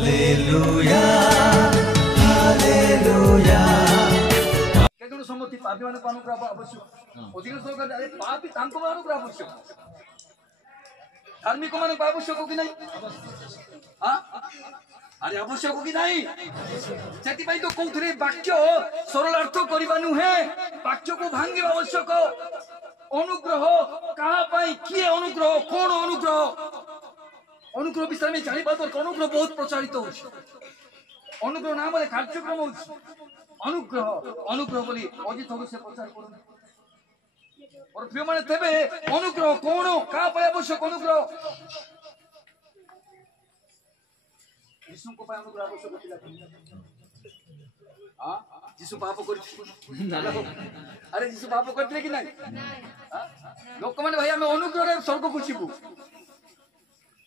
Hallelujah hallelujah केजन सम्मति पापी मानक अनुग्रह आवश्यक अधिकांश लोक अरे पापी तांको अनुग्रह आवश्यक धार्मिक मानक आवश्यक कि नहीं हां अरे आवश्यक कि नहीं सेति पई तो कोथरे वाक्य सरल अर्थ करबा नुहे वाक्य को भांगी आवश्यक अनुग्रह कहा पाई किए अनुग्रह कोन अनुग्रह अनुग्रह विषय में जानी बात अनुग्रह बहुत प्रचारित हो अनुग्रह नाम कार्यक्रम हो अनुग्रह अनुग्रह बोली अजित से प्रचार कर और प्रिय माने तेबे अनुग्रह कोन का पाए आवश्यक अनुग्रह यीशु को पाए अनुग्रह आवश्यक थिला हां यीशु पाप करथि अरे यीशु पाप करथि कि नहीं हां लोक माने भाई हम अनुग्रह रे स्वर्ग को जीवु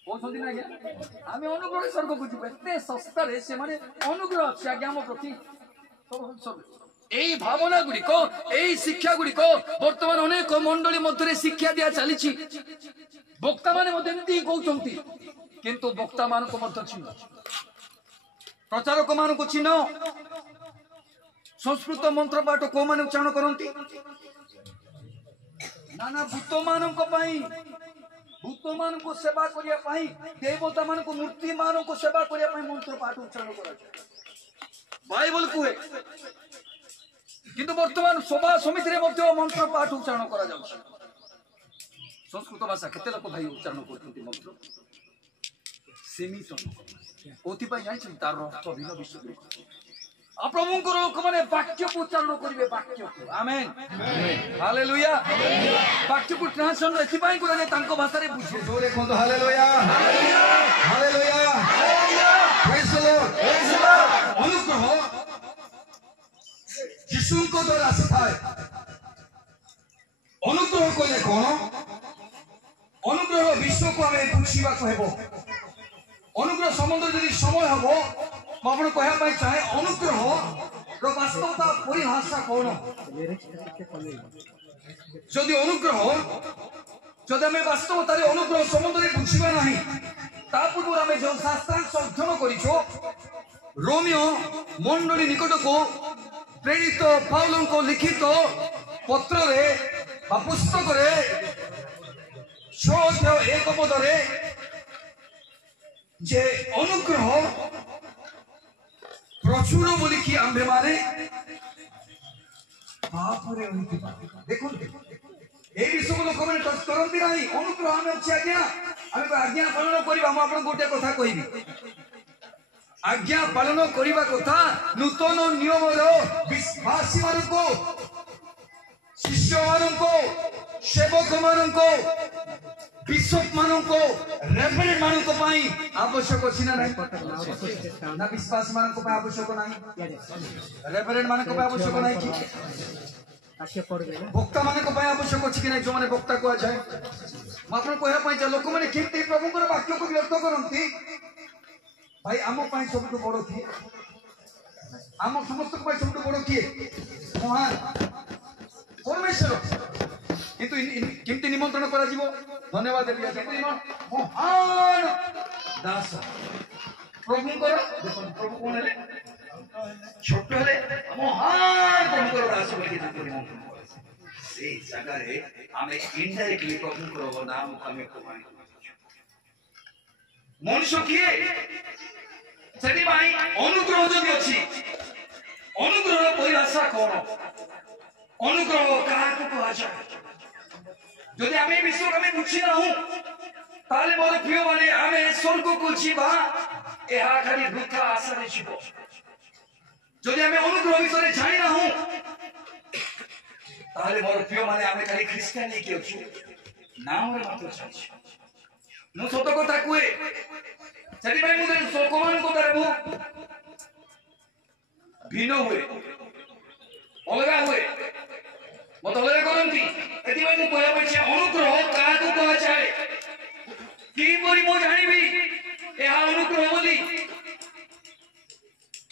कोन संदि ना गया हम अनुग्रह रे स्वर्ग को जीवु एते सस्ता रे से माने अनुग्रह अछि आज्ञा हम प्रति सब এই ভাবনা গুড়িক এই শিক্ষা গুড়িক বর্তমান অনেক মন্ডলী মধ্যে শিক্ষা দিয়া চালিছি বক্তা মানে মধ্যে এমতি কହୁଛନ୍ତି কিন্তু বক্তা মানক মধ্য চিহ্ন প্রচারক মানক চিহ্ন संस्कृत मंत्र पाठ को माने उच्चारण करंती नाना भूत मानक पई भूत मानक सेवा करिया पई देवता मानक मूर्ति मानक सेवा करिया पई मंत्र पाठ उच्चारण करा बाइबल कुए किंतु वर्तमान सभा समिति रे मध्य मंत्र पाठ उच्चारण करा जाउछ संस्कृत भाषा केते लोक भाई उच्चारण करथि मंत्र सीमित कोथि पई जानि तार अर्थ भिन्न विषय प्रभु को लोक माने वाक्य को उच्चारण करिवे वाक्य को आमेन हालेलुया वाक्य को ट्रांसलेशन एथि पई करा जे तांको भाषा रे बुझे जोरे कोन hallelujah hallelujah praise the Lord अनुग्रह यीशु को द्वारा आसीथाय अनुग्रह कोले कोन अनुग्रह विश्व को हमें बुझिबा को हेबो अनुग्रह संबंध यदि समय हबो आपण कहया पाई चाहे अनुग्रह रो वास्तवता परिभाषा कोन जदि अनुग्रह जदि हमें वास्तवता रे अनुग्रह संबंध रे बुझिबा नाही ता पूर्व हमें जो शास्त्रांश अध्ययन करिछो रोमियो मंडली निकट को प्रेरित पाउलन को लिखित पत्र रे बा पुस्तक रे 6:1 पद रे जे अनुग्रह प्रचुर बोली कि आंबे माने पाप रे उनकी देखो ए विषय को लोक माने टच करंती नाही अनुग्रह हमें अछि आज्ञा हमें आज्ञा पालन करिबा हम आपन गोटे कथा कहिबी आज्ञा पालन करिबा कथा नूतन नियम रो विश्वासी मान को शिष्य मान को सेवक मान को बिशप मान को रेवरेंड मान को पाई आवश्यक अछि ना नहीं ना विश्वास मान को पाई आवश्यक नहीं रेवरेंड मान को पाई आवश्यक नहीं कि आशा पड़बे वक्ता मान को पाई आवश्यक अछि कि नहीं जो माने वक्ता को जाय मात्र कहया पाई जे लोक माने केते प्रभु को वाक्य को व्यक्त करंती भाई आम पाई सबटु बड़ की आम समस्त को पाई सबटु बड़ की महान परमेश्वर किंतु किंतु निमंत्रण करा जीवो धन्यवाद दिया किंतु महान दास प्रभु को देखो प्रभु कोन है छोट है महान प्रभु को दास बोली ताको निमंत्रण करे से जगह रे हमें इनडायरेक्टली प्रभु को नाम हमें कोमाई मनुष्य किए सेति भाई अनुग्रह जदि अछि अनुग्रह परिभाषा कोन अनुग्रह कहा को कहा जाए जदि आमे विश्व में बुझी ना हूं ताले मोर प्रिय माने आमे स्वर्ग को जीवा एहा खाली वृथा आशा रे जीवो जदि आमे अनुग्रह विषय जानि ना हूं ताले मोर प्रिय माने आमे खाली ख्रिस्टियन के अछि नाम रे मात्र अछि मु सत कथा कुए सेति भाई मु सोकमान को करबो भिन्न हुए अलगा हुए मत अलगा करंती एति भाई मु कहया पछे अनुग्रह का को कहा जाय की परि मु जानिबी एहा अनुग्रह बोली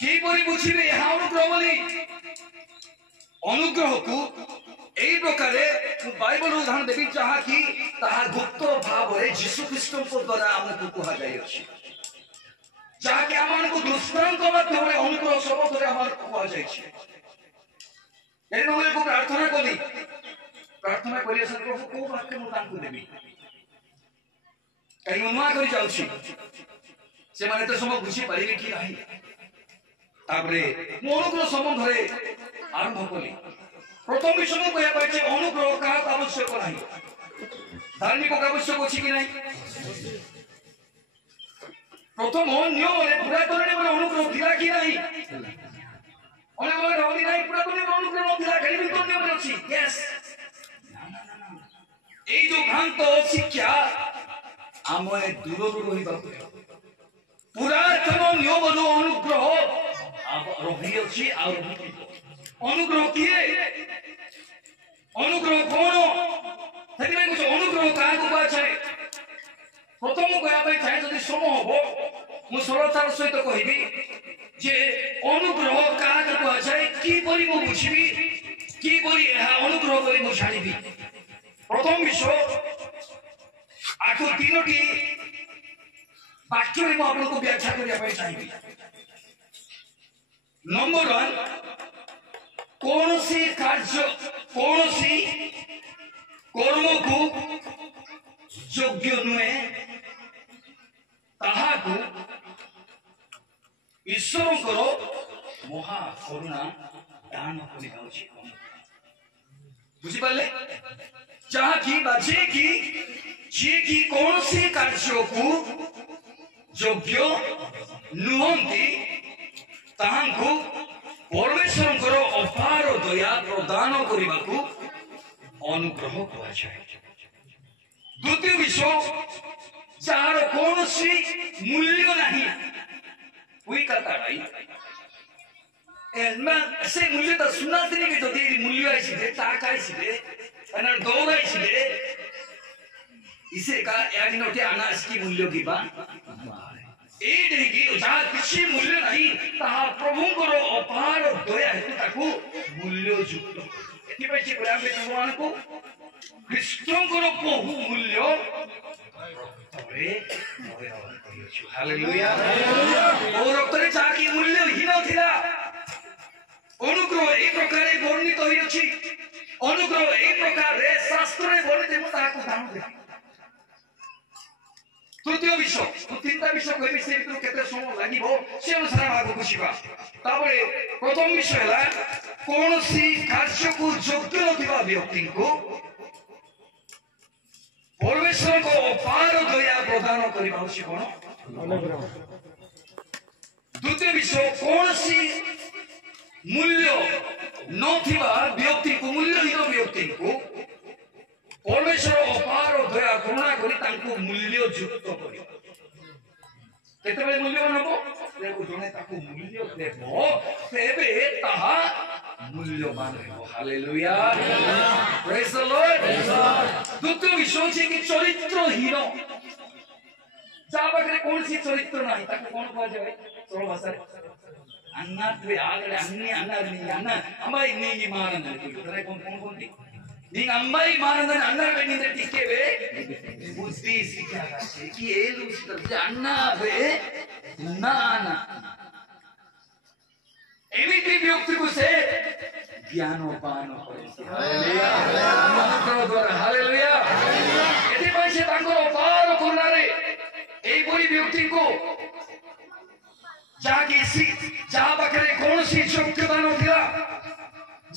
की परि बुझिबे एहा अनुग्रह बोली अनुग्रह को एई प्रकारे बाइबल उदाहरण देबी चाहा कि ताहा गुप्त भाव रे यीशु ख्रीष्ट को द्वारा हमको कहा जाय अछि जहा के ଆମମାନଙ୍କୁ ଦୃଷ୍ଟାନ୍ତ ମାଧ୍ୟମରେ ଅନୁଗ୍ରହ ଶବ୍ଦରେ ଆମକୁ କୁହାଯାଇଛି। ଏଣୁ ମୁଁ ପ୍ରାର୍ଥନା କଲି, ପ୍ରାର୍ଥନା କରିବା ସହିତ ପ୍ରଭୁ କୋଉ ବାକ୍ୟ ମୁଁ ତାଙ୍କୁ ଦେବି, କାହିଁକି ମୁଁ ନୂଆ କରି ଯାଉଛି, ସେମାନେ ଏତେ ସମୟ ବୁଝିପାରିବେ କି ନାହିଁ। ତାପରେ ମୁଁ ଅନୁଗ୍ରହ ସମ୍ବନ୍ଧରେ ଆରମ୍ଭ କଲି। ପ୍ରଥମ ବିଷୟ ମୁଁ କହିବା ପାଇଁ ଅନୁଗ୍ରହ କାହାକୁ ଆବଶ୍ୟକ ନାହିଁ, ଧାର୍ମିକ ଆବଶ୍ୟକ ଅଛି କି ନାହିଁ। প্রথম নিয়মে পুরাতন নিয়মে অনুগ্রহ ଥିଲା কি ନାହିଁ, অনেক লোক ভাবନ୍ତି ନାହିଁ পুরাতন নিয়মে অনুগ্রহ নଥିଲା, ଖାଲି ନୂତନ ନିୟମରେ ଅଛି। ୟେସ୍, এই ଯୋଉ ଭ୍ରାନ୍ତ ଶିକ୍ଷା ଆମେ ଦୂରରୁ ରହିବାକୁ, ପୁରାତନ ନିୟମରୁ ଅନୁଗ୍ରହ ରହିଅଛି ଆଉ ଅନୁଗ୍ରହ କିଏ, ଅନୁଗ୍ରହ କଣ, ସେଥିପାଇଁ କହୁଛି ଅନୁଗ୍ରହ କାହାକୁ କୁହାଯାଏ। প্রথম কয়া পাই চাই যদি সময় হব মু সরলতার সহিত কহিবি যে অনুগ্রহ কাহাকে কুয়াযায়, কিপরি মু বুঝিবি, কিপরি এহা অনুগ্রহ করি মু জানিবি। প্রথম বিষয় আকু তিনোটি বাক্যরে মু আপনাকে ব্যাখ্যা করিয়া পাই চাইবি। নম্বর 1, কৌনসি কার্য কৌনসি কর্মকু যোগ্য নুহে তাহাকু ଈଶ୍ୱରଙ୍କର ମହା କରୁଣା ଦାନ କରିବା ଉଚିତ। ବୁଝିପାରିଲେ, ଯାହାକି ବା ଯିଏକି କୌଣସି କାର୍ଯ୍ୟକୁ ଯୋଗ୍ୟ ନୁହନ୍ତି ତାହାଙ୍କୁ ପରମେଶ୍ୱରଙ୍କର ଅପାର ଦୟା ପ୍ରଦାନ କରିବାକୁ ଅନୁଗ୍ରହ କୁହାଯାଏ। ଦ୍ୱିତୀୟ ବିଷୟ, ଯାହାର କୌଣସି ମୂଲ୍ୟ ନାହିଁ, ସେ ମୂଲ୍ୟଟା ଶୁଣାନ୍ତିନି କି ଯଦି ମୂଲ୍ୟ ଆଇସିଲେ ତାହା ଆଇସିଲେ ଦୌଡ଼ାଇସିଲେ ଇସେ ଏହାରି ନଟି ଆନାସ୍କି ମୂଲ୍ୟ କିବା ଏଇଠି ଯାହା କିଛି ମୂଲ୍ୟ ନାହିଁ ତାହା ପ୍ରଭୁଙ୍କର ଅପାର ଦୟା ହେତୁ ତାକୁ ମୂଲ୍ୟଯୁକ୍ତ। ଏଥିପାଇଁ ସେ କହିଲେ ଆମେ ଭଗବାନଙ୍କୁ ଖ୍ରୀଷ୍ଟଙ୍କର ବହୁ ମୂଲ୍ୟ ହାଲେଲୁୟା। ଓ ରକ୍ତରେ ଯାହାକି ମୂଲ୍ୟହୀନ ଥିଲା, ଅନୁଗ୍ରହ এই ପ୍ରକାରେ ବର୍ଣ୍ଣିତ ହୋଇଅଛି, ଅନୁଗ୍ରହ এই ପ୍ରକାରେ ଶାସ୍ତ୍ରରେ ବର୍ଣ୍ଣିତ, ମୁଁ ତାହାକୁ ଦାନ ଦେବି। ତୃତୀୟ ବିଷୟ, ମୁଁ ତିନିଟା ବିଷୟ କହିବି, ସେ ଭିତରୁ କେତେ ସମୟ ଲାଗିବ ସେ ଅନୁସାରେ ଆଗକୁ ଯିବା। ତାପରେ ପ୍ରଥମ ବିଷୟ ହେଲା କୌଣସି କାର୍ଯ୍ୟକୁ ଯୋଗ୍ୟ ନଥିବା ବ୍ୟକ୍ତିଙ୍କୁ ପରମେଶ୍ୱରଙ୍କ ଅପାର ଦୟା ପ୍ରଦାନ କରିବା ହେଉଛି କଣ, ଅନୁଗ୍ରହ। ଦ୍ୱିତୀୟ ବିଷୟ, କୌଣସି ମୂଲ୍ୟ ନଥିବା ବ୍ୟକ୍ତିଙ୍କୁ, ମୂଲ୍ୟହୀନ ବ୍ୟକ୍ତିଙ୍କୁ ପରମେଶ୍ୱର ଅପାର ଦୟା କରୁଣା କରି ତାଙ୍କୁ ମୂଲ୍ୟଯୁକ୍ତ କରିବ। କେତେବେଳେ ମୂଲ୍ୟବାନ ହବ, ଜଣେ ତାକୁ ମୂଲ୍ୟ ଦେବ, ତେବେ ତାହା ମୂଲ୍ୟବାନ ହେବ। ହାଲେଲୁୟା, ପ୍ରେଜ୍ ଦ ଲର୍ଡ। ଦ୍ୱିତୀୟ ବିଷୟ ହେଉଛି କି ଚରିତ୍ରହୀନ, ଯାହା ପାଖରେ କୌଣସି ଚରିତ୍ର ନାହିଁ, ତାକୁ କଣ କୁହାଯାଏ ସରଳ ଭାଷାରେ, ଆନ୍ନା ତୁଏ ଆଗରେ ଆନ୍ନି ଆନ୍ନା ଆନ୍ନା ଅମ୍ବାଇ ନେଇକି ମାରନ୍ଦ କଣ କୁହନ୍ତି, ನೀನು ಅಂಬಾಯಿ ಮಾನಂದ ಅಣ್ಣ ಬೆಣ್ಣಿಂದ ಟಿಕ್ಕೇವೆ ಬುದ್ಧಿ ಸಿಕ್ಕಾಗತ್ತೆ ಕಿ ಏಲು ಸಿಕ್ಕತ್ತೆ ಅಣ್ಣ ಬೇ ನಾನ ଏମିତି ବ୍ୟକ୍ତିକୁ ସେ ଜ୍ଞାନ ପାନ କରିଛି। ହାଲେଲୁୟା, ଦ୍ୱାରା ହାଲେଲୁୟା। ଏଥିପାଇଁ ସେ ତାଙ୍କର ଅପାର କରୁଣାରେ ଏଇଭଳି ବ୍ୟକ୍ତିଙ୍କୁ ଯାହା ପାଖରେ କୌଣସି ଯୋଗ୍ୟତା ନଥିଲା,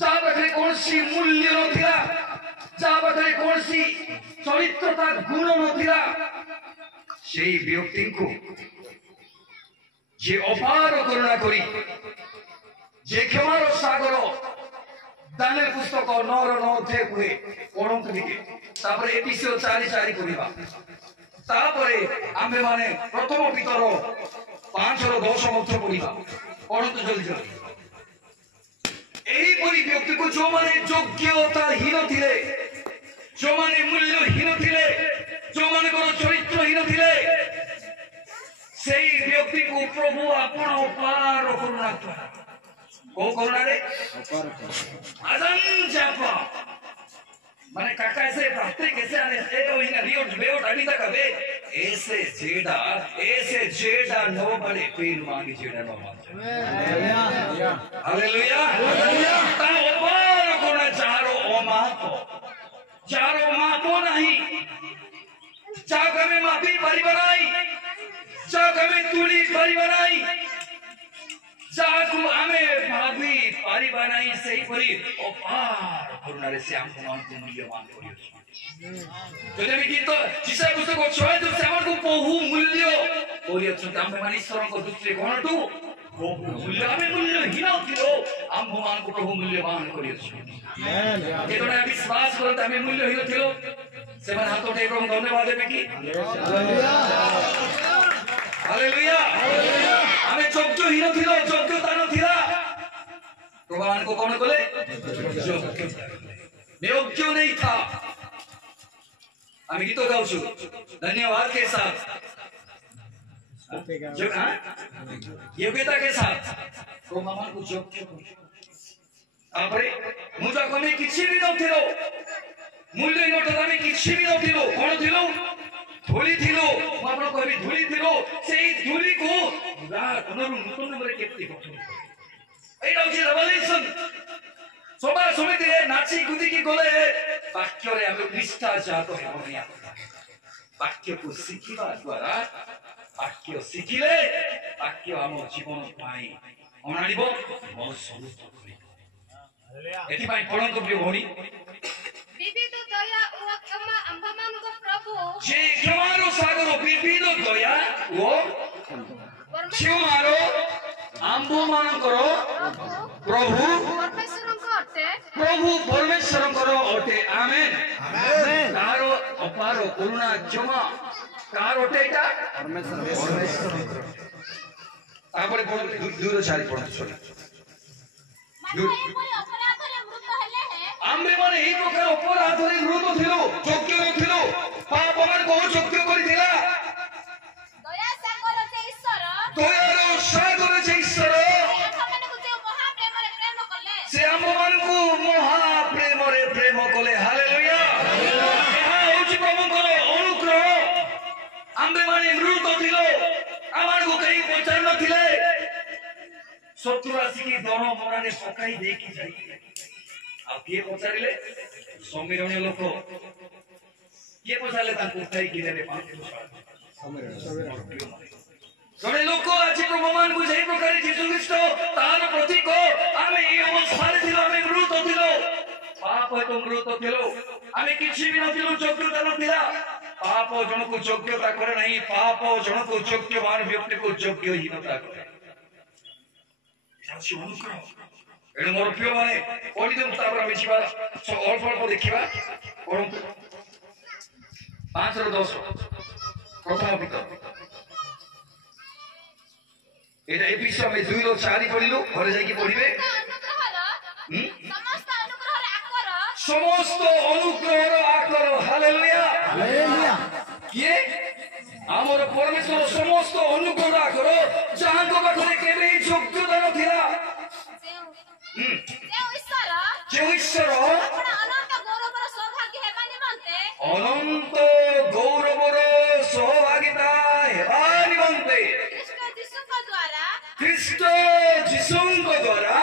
ଯାହା ପାଖରେ କୌଣସି ମୂଲ୍ୟ ନଥିଲା, ଯାହା ପାଖରେ କୌଣସି ଚରିତ୍ରତା ଗୁଣ ନଥିଲା, ସେଇ ବ୍ୟକ୍ତିଙ୍କୁ ଯିଏ ଅପାର କରୁଣା କରି, ଯେ କ୍ଷମାର ସାଗର ଦାନିଏଲ ପୁସ୍ତକ 9:9 କୁହେ, ପଢନ୍ତୁ ଟିକେ। ତାପରେ ଏଫେସୀୟ 4:4 କରିବା। ତାପରେ ଆମ୍ଭେମାନେ ପ୍ରଥମ ପିତର 5:10 ମଧ୍ୟ ପଢିବା। ପଢନ୍ତୁ ଜଲ୍ଦି ଜଲ୍ଦି। ଏହିପରି ବ୍ୟକ୍ତିକୁ ଯୋଉମାନେ ଯୋଗ୍ୟତାହୀନ ଥିଲେ, ଯୋଉମାନେ ମୂଲ୍ୟହୀନ ଥିଲେ, ଯୋଉମାନଙ୍କର ଚରିତ୍ରହୀନ ଥିଲେ, ସେଇ ବ୍ୟକ୍ତିକୁ ପ୍ରଭୁ ଆପଣ ଅପାର କରୁଣା କଲେ। କୋଉ କରୁଣାରେ? ଆଜାନଜାପା ମାନେ କାକା ସେ ପ୍ରত্যेक ऐसे आने ए ओइना रियोट बेओट अभी तक अबे ऐसे जेडा नो बड़े पीर मांगी जेडा नो मांगे हालेलुया ता ओपार कोना चारो मापो नहीं जागमे मापी परिबनाई जागमे तुली परिबनाई जागु आमे मापी परिबनाई सही परी ओपार करुणा रे श्याम कुमार को मूल्यवान करियो যদি আমি কিন্তু যিশা পুস্তক 6 দৃষ্টি আমাকে বহু মূল্য করিয়াছেন ଆମେ ମାନେ ଈଶ୍ୱରଙ୍କ ଦୃଷ୍ଟିରେ କଣଠୁ ବହୁ ମୂଲ୍ୟ ଆମେ ମୂଲ୍ୟହୀନ ଥିଲୁ ଆମ୍ଭମାନଙ୍କୁ ପ୍ରଭୁ ମୂଲ୍ୟବାନ କରିଅଛନ୍ତି ଯେତେବେଳେ ବିଶ୍ୱାସ କରନ୍ତି ଆମେ ମୂଲ୍ୟହୀନ ଥିଲୁ ସେମାନେ ହାତ ଉଠାଇ ପ୍ରଭୁ ଧନ୍ୟବାଦ ଦେବେ କି ହାଲେଲୁୟା ଆମେ ଯୋଗ୍ୟହୀନ ଥିଲୁ ଯୋଗ୍ୟତା ନଥିଲା ପ୍ରଭୁମାନଙ୍କୁ କଣ କଲେ ଯୋଗ୍ୟ नहीं था हम गीतों गाउछु धन्यवाद के साथ जो योग्यता के साथ तो मामा को योग्य आपरे मुझा कमे किछि भी नथिलो मूल्य नथला में किछि भी नथिलो कोन थिलो धूली थिलो मामा कहबी धूली थिलो सेई धूली को नूतन नंबर केति पठो एटा होची रेवलेशन सभा समिति नाची कूदी की गले वाक्य रे हम निष्ठा जात हेबनिया वाक्य को शिखिबा द्वारा वाक्य शिखिले वाक्य हम जीवन पाई अनानिबो मोर समस्त करिबो हालेलुया एथि पाई पढंतु प्रिय भणी विविध दया ओ क्षमा आम्भमान को प्रभु जे क्षमारो सागर विविध दया ओ क्षमारो आम्भमान करो प्रभु प्रभु परमेश्वर अटे आमेन कार अपार करुणा क्षमा कार अटे परमेश्वर दूर चारि आम्बे माने एई प्रकार अपराध रे मृत थिलो योग्य नथिलो पाप मान को योग्य करिथिला दया सागर जे ईश्वर दयारो सागर जे ईश्वर से आम मान को महाप्रेम रे प्रेम कले हालेलुया एहा होची प्रभुଙ୍କର अनुग्रह आम्बे माने मृत थिलो आमान को कहीं पहचान नथिले शत्रु आसी की दोनों मराने पकाई दे की जाई आ के पचारिले समीरणीय लोक के पचारले ताको उठाई की देले जड़े लोक आज प्रभुमान को जे प्रकार यीशु ख्रीष्ट तार प्रतीक आमे ए अवस्था रे थिलो आमे मृत थिलो पाप तो मृत थिलो आमे किछि भी नथिलो योग्यता नथिला पाप जन को योग्यता करे नहीं पाप जन को योग्यवान व्यक्ति को योग्यहीनता करे जाउछि अनुग्रह एण मोर प्रिय माने पढि देम तापर आमे छिबा अल्प अल्प देखिबा परंतु 5 रो 10 प्रथम पिता एटा एपिसोड में 2 रो 4 पढिलो घरे जाई की पढिबे समस्त अनुग्रह आकर हालेलुया हालेलुया किए आमर परमेश्वर समस्त अनुग्रह आकर जहां को पाखरे केबे योग्यता नथिला जे ईश्वर अनंत गौरवर सौभाग्यता हेबा निमंते ख्रीष्ट जीशुଙ୍କ द्वारा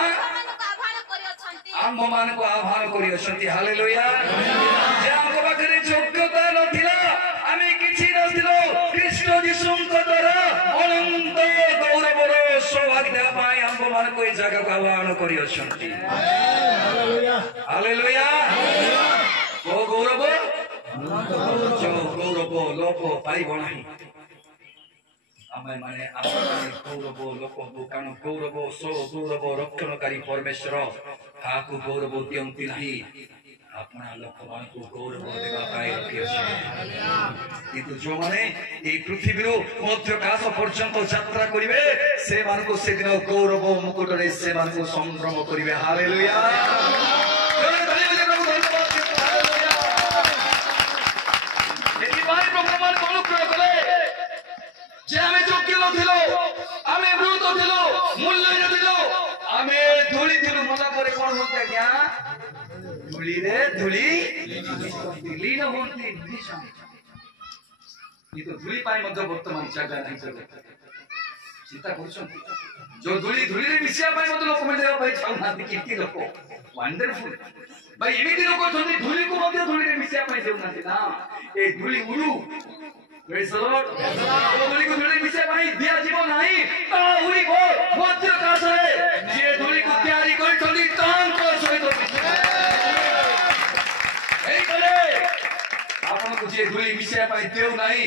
आम मान को आभार करियछंती हालेलुया जे हमको पाखरे योग्यता नथिला आमे किछि नथिलो ख्रीष्ट जीशुଙ୍କ द्वारा अनंत गौरवर सौभाग्यता पाई हमको मान को ए जगह को आह्वान करियछंती हालेलुया हालेलुया ओ गौरव जो गौरव लोप पाइब नाही आमे माने गौरव लोक कारण गौरव सो गौरव रक्षणकारी परमेश्वर हाकु गौरव दियंती नहीं अपना लोक मान को गौरव देवा पाए रखियछि किंतु जो माने ए पृथ्वी रो मध्य काश पर्यंत यात्रा करिवे से मान को से दिन गौरव मुकुट रे से मान को संभ्रम करिवे हालेलुया जे हमें योग्य नथिलो हमें मृत थिलो मूल्य नथिलो हमें धूली थिलो मला परे कोन होते क्या धूली रे धूली लीन होती কিন্তু ধূଳି ପାଇଁ ମଧ୍ୟ ବର୍ତ୍ତମାନ ଜାଗା ନାହିଁ ଜଗତ ଚିନ୍ତା କରୁଛନ୍ତି ଯୋଉ ଧୂଳିରେ ମିଶିବା ପାଇଁ ମଧ୍ୟ ଲୋକମାନେ ଦେବା ପାଇଁ ଚାହୁଁନାହାନ୍ତି କେତେ ଲୋକ ୱାଣ୍ଡରଫୁଲ ଭାଇ ଏମିତି ଲୋକ ଅଛନ୍ତି ଧୂଳିକୁ ମଧ୍ୟ ଧୂଳିରେ ମିଶିବା ପାଇଁ ଚାହୁଁନାହାନ୍ତି ନା ଏ ଧୂଳି ଉଡୁ ଧୂଳିକୁ ଧୂଳି ମିଶିବା ପାଇଁ ଦିଆଯିବ ନାହିଁ ତା ଉଡ଼ିବ ବଜ୍ରକାଶରେ ଯିଏ ଧୂଳିକୁ ତିଆରି କରିଛନ୍ତି ତାଙ୍କ ସହିତ ଆପଣଙ୍କୁ ଯିଏ ଧୂଳି ମିଶିବା ପାଇଁ ଦେଉ ନାହିଁ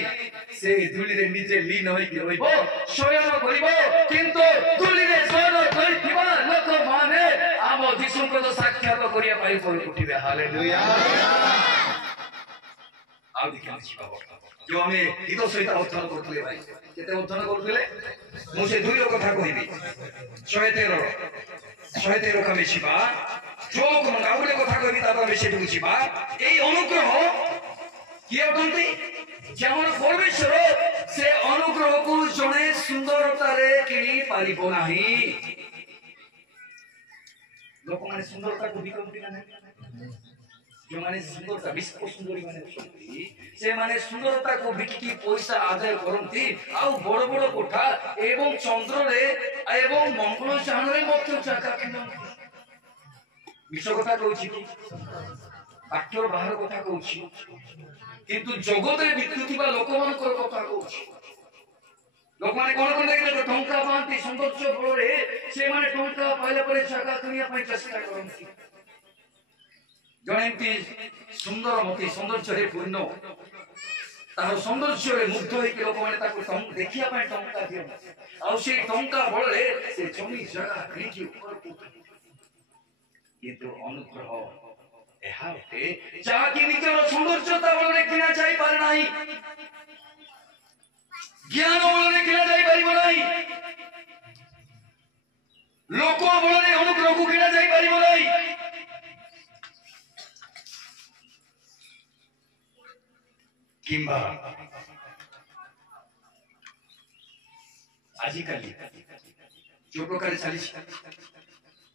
ସେ ଧୂଳିରେ ନିଜେ ଲୀନ ହୋଇକି ରହିବ ଶୟନ କରିବ କିନ୍ତୁ ଧୂଳିରେ ଶୟନ କରିଥିବା ଲୋକମାନେ ଆମ ଯୀଶୁଙ୍କର ସାକ୍ଷାତ କରିବା ପାଇଁ ଉଠିବେ ହାଲେଲୁୟା ଆଉ ଦେଖିବା ଯୋଉ ଆମେ ଗୀତ ସହିତ ଅଧ୍ୟୟନ କରୁଥିଲେ ଭାଇ କେତେ ଅଧ୍ୟୟନ କରୁଥିଲେ ମୁଁ ସେ ଦୁଇର କଥା କହିବି 113 ଆମେ ଯିବା ଯୋଉ ଲୋକମାନେ ଆଉ ଗୋଟେ କଥା କହିବି ତାପରେ ଆମେ ସେଠିକୁ ଯିବା ଏଇ ଅନୁଗ୍ରହ କିଏ ଅଟନ୍ତି ଯେ ଆମର ପରମେଶ୍ୱର ସେ ଅନୁଗ୍ରହକୁ ଜଣେ ସୁନ୍ଦରତାରେ କିଣି ପାରିବ ନାହିଁ ଲୋକମାନେ ସୁନ୍ଦରତାକୁ ବିକନ୍ତି ନା ନାହିଁ ଯୋଉମାନେ ସୁନ୍ଦରତା ବିଶ୍ୱ ସୁନ୍ଦରୀ ମାନେ ଅଛନ୍ତି ସେମାନେ ସୁନ୍ଦରତାକୁ ବିକିକି ପଇସା ଆଦାୟ କରନ୍ତି ଆଉ ବଡ ବଡ କୋଠା ଏବଂ ଚନ୍ଦ୍ରରେ ଏବଂ ମଙ୍ଗଳଯାନରେ ମଧ୍ୟ ଜାଗା କିଣନ୍ତି ବିଶ୍ୱ କଥା କହୁଛି କି ବାକ୍ୟର ବାହାର କଥା କହୁଛି କିନ୍ତୁ ଜଗତରେ ବିକୁଥିବା ଲୋକମାନଙ୍କର କଥା କହୁଛି ଲୋକମାନେ କଣ କରନ୍ତି ଟଙ୍କା ପାଆନ୍ତି ସୌନ୍ଦର୍ଯ୍ୟ ବଳରେ ସେମାନେ ଟଙ୍କା ପାଇଲା ପରେ ଜାଗା କିଣିବା ପାଇଁ ଚେଷ୍ଟା କରନ୍ତି ଜଣେ ଏମିତି ସୁନ୍ଦରମତି ସୌନ୍ଦର୍ଯ୍ୟରେ ପୂର୍ଣ୍ଣ ତାର ସୌନ୍ଦର୍ଯ୍ୟରେ ମୁଗ୍ଧ ହେଇକି ଲୋକମାନେ ତାକୁ ଦେଖିବା ପାଇଁ ଟଙ୍କା ଦିଅନ୍ତି ଆଉ ସେଇ ଟଙ୍କା ବଳରେ ସେ ଜମି ଜାଗା କିଣିକି ଉପରକୁ କିନ୍ତୁ ଅନୁଗ୍ରହ ଏହା ଅଟେ ଯାହାକି ନିଜର ସୌନ୍ଦର୍ଯ୍ୟତା ବଳରେ କିଣା ଯାଇପାରେ ନାହିଁ ଜ୍ଞାନ ବଳରେ କିଣା ଯାଇପାରିବ ନାହିଁ ଲୋକ ବଳରେ ଅନୁଗ୍ରହକୁ କିଣା ଯାଇପାରିବ ନାହିଁ କିମ୍ବା ଆଜିକାଲି ଯୋଉ ପ୍ରକାର ଚାଲିଛି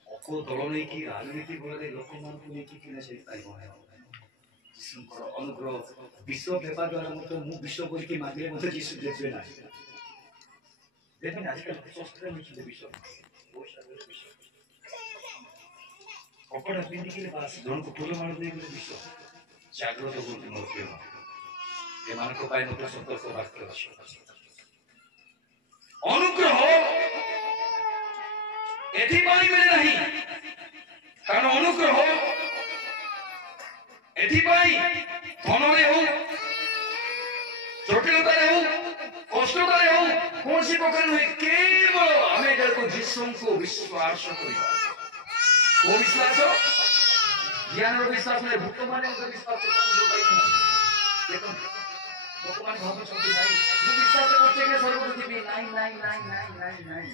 ଅକ ଦଳ ନେଇକି ରାଜନୀତି ବଳରେ ଲୋକମାନଙ୍କୁ ନେଇକି କିଣା ଯାଇପାରିବ ନାହିଁ ଯୀଶୁଙ୍କର ଅନୁଗ୍ରହ ବିଷ ଦେବା ଦ୍ୱାରା ମଧ୍ୟ ମୁଁ ବିଷ କରିକି ମାଗିଲେ ମଧ୍ୟ ଯୀଶୁ ଦେବେ ନାହିଁ ଦେଖେন ଆଜିକାଲି ଶସ୍ତ୍ରରେ ମିଶିଲେ ବିଷ କପଡ଼ା ପିନ୍ଧିକି ବାସ୍ ଜଣକୁ ଫୁଲମାଳ ଦେଇଗଲେ ବିଷ ଜାଗ୍ରତ କରୁଛି ମୋର ପ୍ରେମ ଏମାନଙ୍କ ପାଇଁ ମଧ୍ୟ ସତର୍କ ବାକ୍ୟ ଅଛି ଅନୁଗ୍ରହ ଏଥିପାଇଁ ମିଳେ ନାହିଁ କାରଣ ଅନୁଗ୍ରହ ଏଥିପାଇଁ ଧନରେ ହଉ ଜଟିଳତାରେ ହଉ କଷ୍ଟତାରେ ହଉ କୌଣସି ପ୍ରକାର ନୁହେଁ କେବଳ ଆମେ ଯାହାକୁ ଯୀଶୁଙ୍କୁ ବିଶ୍ୱାସ କରିବା କୋଉ ବିଶ୍ୱାସ ଜ୍ଞାନର ବିଶ୍ୱାସ ନୁହେଁ ଭୂତମାନେ ବିଶ୍ୱାସ ଦେଖନ୍ତୁ ଲୋକମାନେ ଭାବୁଛନ୍ତି ନାଇଁ ମୁଁ ବିଶ୍ୱାସ କରୁଛି ଯେ ସ୍ୱର୍ଗକୁ ଯିବି ନାଇଁ ନାଇଁ ନାଇଁ ନାଇଁ ନାଇଁ ନାଇଁ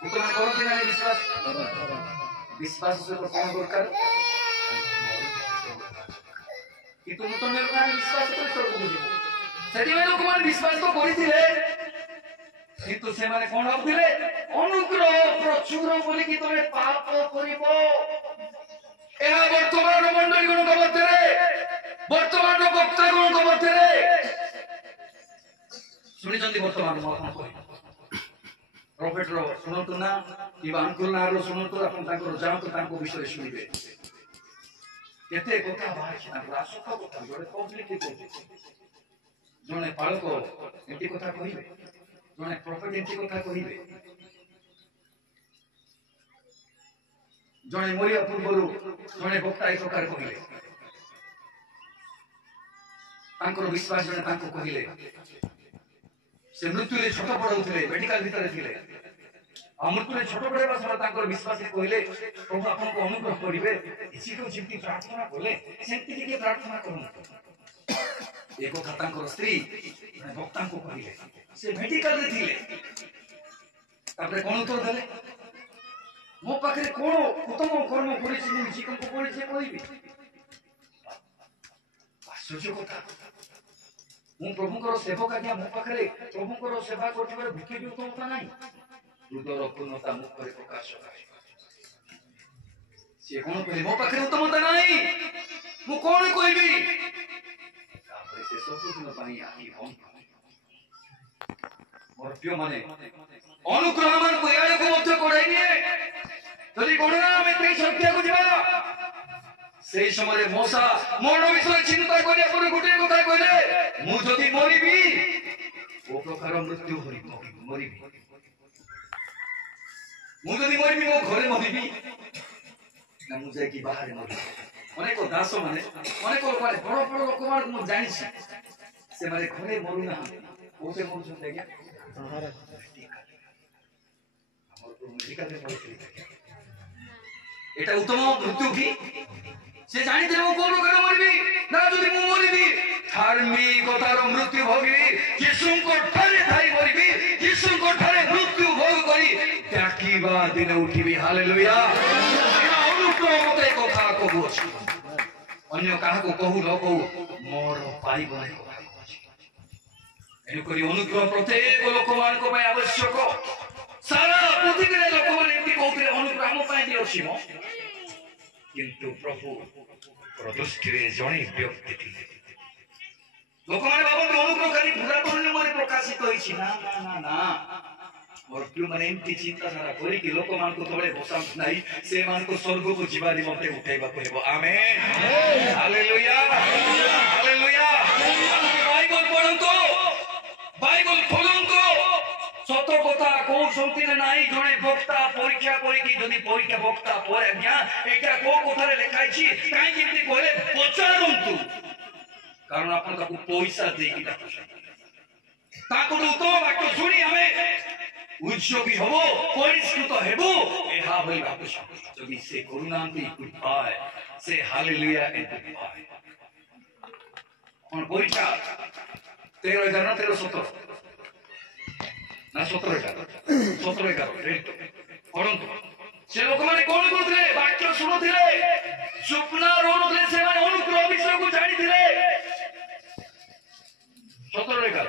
ଲୋକମାନେ କରନ୍ତି ନାଇଁ ବିଶ୍ୱାସ ବିଶ୍ୱାସ ସହିତ କଣ ଦରକାର କିନ୍ତୁ ନୂତନ ଲୋକମାନେ ବିଶ୍ୱାସ କରି ସ୍ୱର୍ଗକୁ ଯିବ ସେଥିପାଇଁ ଲୋକମାନେ ବିଶ୍ୱାସ ତ କରିଥିଲେ କିନ୍ତୁ ସେମାନେ କଣ ଭାବୁଥିଲେ ଅନୁଗ୍ରହ ପ୍ରଚୁର ବୋଲିକି ତମେ ପାପ କରିବ ଏହା ବର୍ତ୍ତମାନ ମଣ୍ଡଳୀଗଣଙ୍କ ମଧ୍ୟରେ ବର୍ତ୍ତମାନର ବକ୍ତାଗଣଙ୍କ ମଧ୍ୟରେ ଶୁଣିଛନ୍ତି ବର୍ତ୍ତମାନ ପ୍ରଫେଟର ଶୁଣନ୍ତୁ ନା କିମ୍ବା ଆଙ୍କୁଲ ନାଁର ଶୁଣନ୍ତୁ ଆପଣ ତାଙ୍କର ଯାଆନ୍ତୁ ତାଙ୍କ ବିଷୟରେ ଶୁଣିବେ କେତେ କଥା ବାହାରିଛି ତାଙ୍କର ଆସତ କଥା ଜଣେ ପବ୍ଲିକ ଜଣେ ପାଳକ ଏମିତି କଥା କହିବେ ଜଣେ ପ୍ରଫେଟ ଏମିତି କଥା କହିବେ ଜଣେ ମରିବା ପୂର୍ବରୁ ଜଣେ ବକ୍ତା ଏ ପ୍ରକାର କହିଲେ ତାଙ୍କର ବିଶ୍ୱାସ ଜଣେ ତାଙ୍କୁ କହିଲେ ସେ ମୃତ୍ୟୁରେ ଛୋଟ ପଡଉଥିଲେ ମେଡିକାଲ ଭିତରେ ଥିଲେ ଆଉ ମୃତ୍ୟୁରେ ଛୋଟ ପଡେଇବା ସହ ତାଙ୍କର ବିଶ୍ୱାସ କହିଲେ ପ୍ରଭୁ ଆପଣଙ୍କୁ ଅନୁଗ୍ରହ କରିବେ କିଛି ଯେମିତି ପ୍ରାର୍ଥନା କଲେ ସେମିତି ଟିକେ ପ୍ରାର୍ଥନା କରନ୍ତୁ ଏ କଥା ତାଙ୍କର ସ୍ତ୍ରୀ ବକ୍ତାଙ୍କୁ କହିଲେ ସେ ମେଡିକାଲରେ ଥିଲେ ତାପରେ କଣ ଉତ୍ତର ଦେଲେ ମୋ ପାଖରେ କଣ ଉତ୍ତମ କର୍ମ କରିଛି ମୁଁ ଜୀବନକୁ କରିଛି କହିବି ଆଶ୍ଚର୍ଯ୍ୟ କଥା ମୁଁ ପ୍ରଭୁଙ୍କର ସେବକ ଆଜ୍ଞା ମୋ ପାଖରେ ପ୍ରଭୁଙ୍କର ସେବା କରୁଥିବାର ଭୂତି ବି ଉତ୍ତମତା ନାହିଁ ହୃଦୟର ପୂର୍ଣ୍ଣତା ମୁଖରେ ପ୍ରକାଶ ସିଏ କଣ କହିଲେ ମୋ ପାଖରେ ଉତ୍ତମତା ନାହିଁ ମୁଁ କଣ କହିବି ତାପରେ ସେ ସବୁଦିନ ପାଇଁ ଆଖି ବନ୍ଦ। ମୋର ପ୍ରିୟ ମାନେ ଅନୁଗ୍ରହ ମାନଙ୍କୁ ଇଆଡ଼କୁ ମଧ୍ୟ କଢାଇ ନିଏ। ଯଦି କଢା ଆମେ ସେଇ ସଂଖ୍ୟାକୁ ଯିବା, ସେଇ ସମୟରେ ମଶା ମରଣ ବିଷୟରେ ଚିନ୍ତା କରିବା ପରେ ଗୋଟିଏ କଥା କହିଲେ, ମୁଁ ଯଦି ମରିବି ଓ ପ୍ରକାର ମୃତ୍ୟୁ ମରିବି, ମୁଁ ଯଦି ମରିବି ମୋ ଘରେ ମରିବି ନା ମୁଁ ଯାଇକି ବାହାରେ ମରିବି। ଅନେକ ଦାସ ମାନେ ଅନେକ ବଡ ବଡ ଲୋକମାନଙ୍କୁ ମୁଁ ଜାଣିଛି, ସେମାନେ ଘରେ ମରୁନାହାନ୍ତି, କୋଉଠି ମରୁଛନ୍ତି ଆଜ୍ଞା? এটা উত্তম মৃত্যু কি? সে জানিছিল ମୁଁ କୋଉ ପ୍ରକାର ମରିବି, ନା ଯଦି ମୁଁ ମରିବି ଧାର୍ମିକତାର ମୃତ୍ୟୁ ଭୋଗିବି, ଯୀଶୁଙ୍କ ଠାରେ ଥାଇ ମରିବି, ଯୀଶୁଙ୍କ ଠାରେ ମୃତ୍ୟୁ ଭୋଗ କରି ଡାକିବା ଦିନ ଉଠିବି। ହାଲେଲୁୟା। ଅନୁଗ୍ରହ ମତେ କଥା କହୁଅଛି, ଅନ୍ୟ କାହାକୁ କହୁ ନ କହୁ ମୋର ପାଇବ ନାହିଁ କଥା କହୁଛି। ଏଣୁକରି ଅନୁଗ୍ରହ ପ୍ରତ୍ୟେକ ଲୋକମାନଙ୍କ ପାଇଁ ଆବଶ୍ୟକ। ସାରା ପୃଥିବୀରେ ଲୋକମାନେ ଏମିତି କହୁଥିଲେ ଅନୁଗ୍ରହ ଆମ ପାଇଁ ବି ଅଛି ମ, କିନ୍ତୁ ପ୍ରଭୁଙ୍କର ଦୃଷ୍ଟିରେ ଜଣେ ବ୍ୟକ୍ତି ଥିଲେ। ଲୋକମାନେ ଭାବନ୍ତି ଅନୁଗ୍ରହ ଖାଲି ପୁରାତନ ନିୟମରେ ପ୍ରକାଶିତ ହୋଇଛି। ନା ନା ନା ନା, ମୋର ପ୍ରିୟମାନେ ଏମିତି ଚିନ୍ତାଧାରା କରିକି ଲୋକମାନଙ୍କୁ ତଳେ ବସାନ୍ତୁ ନାହିଁ, ସେମାନଙ୍କୁ ସ୍ୱର୍ଗକୁ ଯିବା ନିମନ୍ତେ ଉଠାଇବାକୁ ହେବ। ଆମେନ୍, ହାଲେଲୁୟା, ହାଲେଲୁୟା। ବାଇବଲ ପଢନ୍ତୁ, ବାଇବଲ ଖୋଲନ୍ତୁ। ସତ କଥା କହୁଛନ୍ତି ନାହିଁ, ଜଣେ ବକ୍ତା ପରୀକ୍ଷା କରିକି ଯଦି ପରୀକ୍ଷା ବକ୍ତା ପରେ ଆଜ୍ଞା ଏଇଟା କୋଉ କଥାରେ ଲେଖା ହେଇଛି କାହିଁକି ଏମିତି କହିଲେ ପଚାରନ୍ତୁ, କାରଣ ଆପଣ ତାକୁ ପଇସା ଦେଇକି ଡାକୁଛନ୍ତି। ତାକୁ ଉତ୍ତମ ବାକ୍ୟ ଶୁଣି ଆମେ ଉତ୍ସବୀ ହବ, ପରିଷ୍କୃତ ହେବ, ଏହା ଭଳି ଭାବୁଛନ୍ତି। ଯଦି ସେ କରୁନାହାନ୍ତି ଗୁଡ୍ ସେ ହାଲେଲୁୟା ଏଣ୍ଡ ଗୁଡ୍। କଣ ପରୀକ୍ଷା 13 ନା 13-17 ନା 17-11 ପଢନ୍ତୁ। ସେ ଲୋକମାନେ କଣ କରୁଥିଲେ? ବାକ୍ୟ ଶୁଣୁଥିଲେ, ସ୍ୱପ୍ନ ରହୁଥିଲେ, ସେମାନେ ଅନୁଗ୍ରହ ବିଷୟକୁ ଜାଣିଥିଲେ। 17-11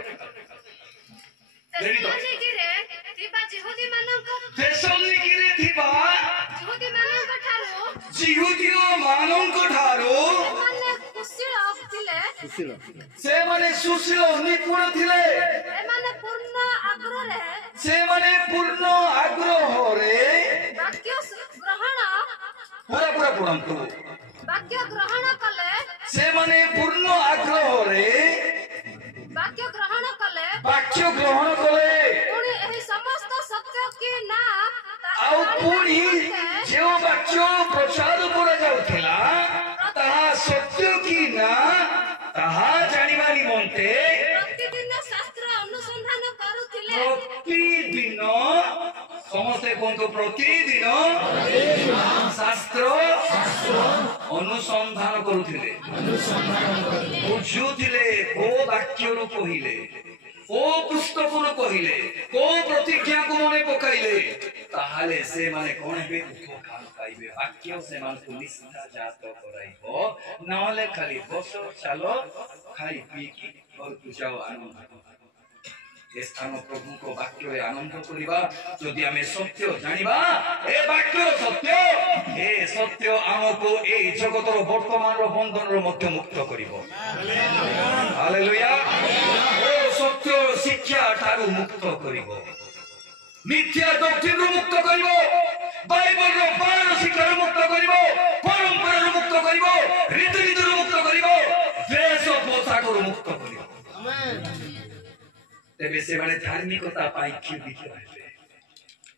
ସେମାନେ ସୁଶୀଳ ନିପୁଣ ଥିଲେ, ସେମାନେ ପୂର୍ଣ୍ଣ ଆଗ୍ରହରେ ପୁରା ପଢନ୍ତୁ। ବାକ୍ୟ ଗ୍ରହଣ କଲେ, ସେମାନେ ପୂର୍ଣ୍ଣ ଆଗ୍ରହରେ ବାକ୍ୟ ଗ୍ରହଣ କଲେ, ପୁଣି ଏହି ସମସ୍ତ ସତ୍ୟ କି ନା, ଆଉ ପୁଣି ଯେଉଁ ବାକ୍ୟ ପ୍ରଚାର କରାଯାଉଥିଲା ତାହା ସତ୍ୟ କି ନା ତାହା ଜାଣିବା ନିମନ୍ତେ ପ୍ରତିଦିନ ଶାସ୍ତ୍ର ଅନୁସନ୍ଧାନ କରୁଥିଲେ। ପ୍ରତିଦିନ ସମସ୍ତେ କୁହନ୍ତୁ, ପ୍ରତିଦିନ ଶାସ୍ତ୍ର ଅନୁସନ୍ଧାନ କରୁଥିଲେ, ବୁଝୁଥିଲେ କୋଉ ବାକ୍ୟରୁ କହିଲେ, କୋଉ ପୁସ୍ତକରୁ କହିଲେ, କୋଉ ପ୍ରତିଜ୍ଞାକୁ ମନେ ପକାଇଲେ, ତାହେଲେ ସେମାନେ କଣ ହେବେ? ଉପକାର ପାଇବେ। ବାକ୍ୟ ସେମାନଙ୍କୁ ନିଷ୍ଠା ଜାତ କରାଇବ, ନହେଲେ ଖାଲି ବସ ଚାଲ ଖାଇ ପିଇକି ଘରକୁ ଯାଅ ଆନନ୍ଦ। ଏ ସ୍ଥାନ ପ୍ରଭୁଙ୍କ ବାକ୍ୟରେ ଆନନ୍ଦ କରିବା। ଯଦି ଆମେ ସତ୍ୟ ଜାଣିବା, ଏ ବାକ୍ୟ ସତ୍ୟ, ଏ ସତ୍ୟ ଆମକୁ ଏଇ ଜଗତର ବର୍ତ୍ତମାନର ବନ୍ଧନରୁ ମଧ୍ୟ ମୁକ୍ତ କରିବ। ହାଲେଲୁୟା। ଓ ସତ୍ୟ ଶିକ୍ଷା ଠାରୁ ମୁକ୍ତ କରିବ, ମିଥ୍ୟା ଡକ୍ଟ୍ରିନରୁ ମୁକ୍ତ କରିବ, ବାଇବଲର ବାଣ ଶିକ୍ଷାରୁ ମୁକ୍ତ କରିବ, ପରମ୍ପରାରୁ ମୁକ୍ତ କରିବ, ରୀତିନୀତିରୁ ମୁକ୍ତ କରିବ, ବେଶ ପୋଷାକରୁ ମୁକ୍ତ କରିବ। ତେବେ ସେମାନେ ଧାର୍ମିକତା ପାଇଁ କ୍ଷୁଧିତ ହେବେ,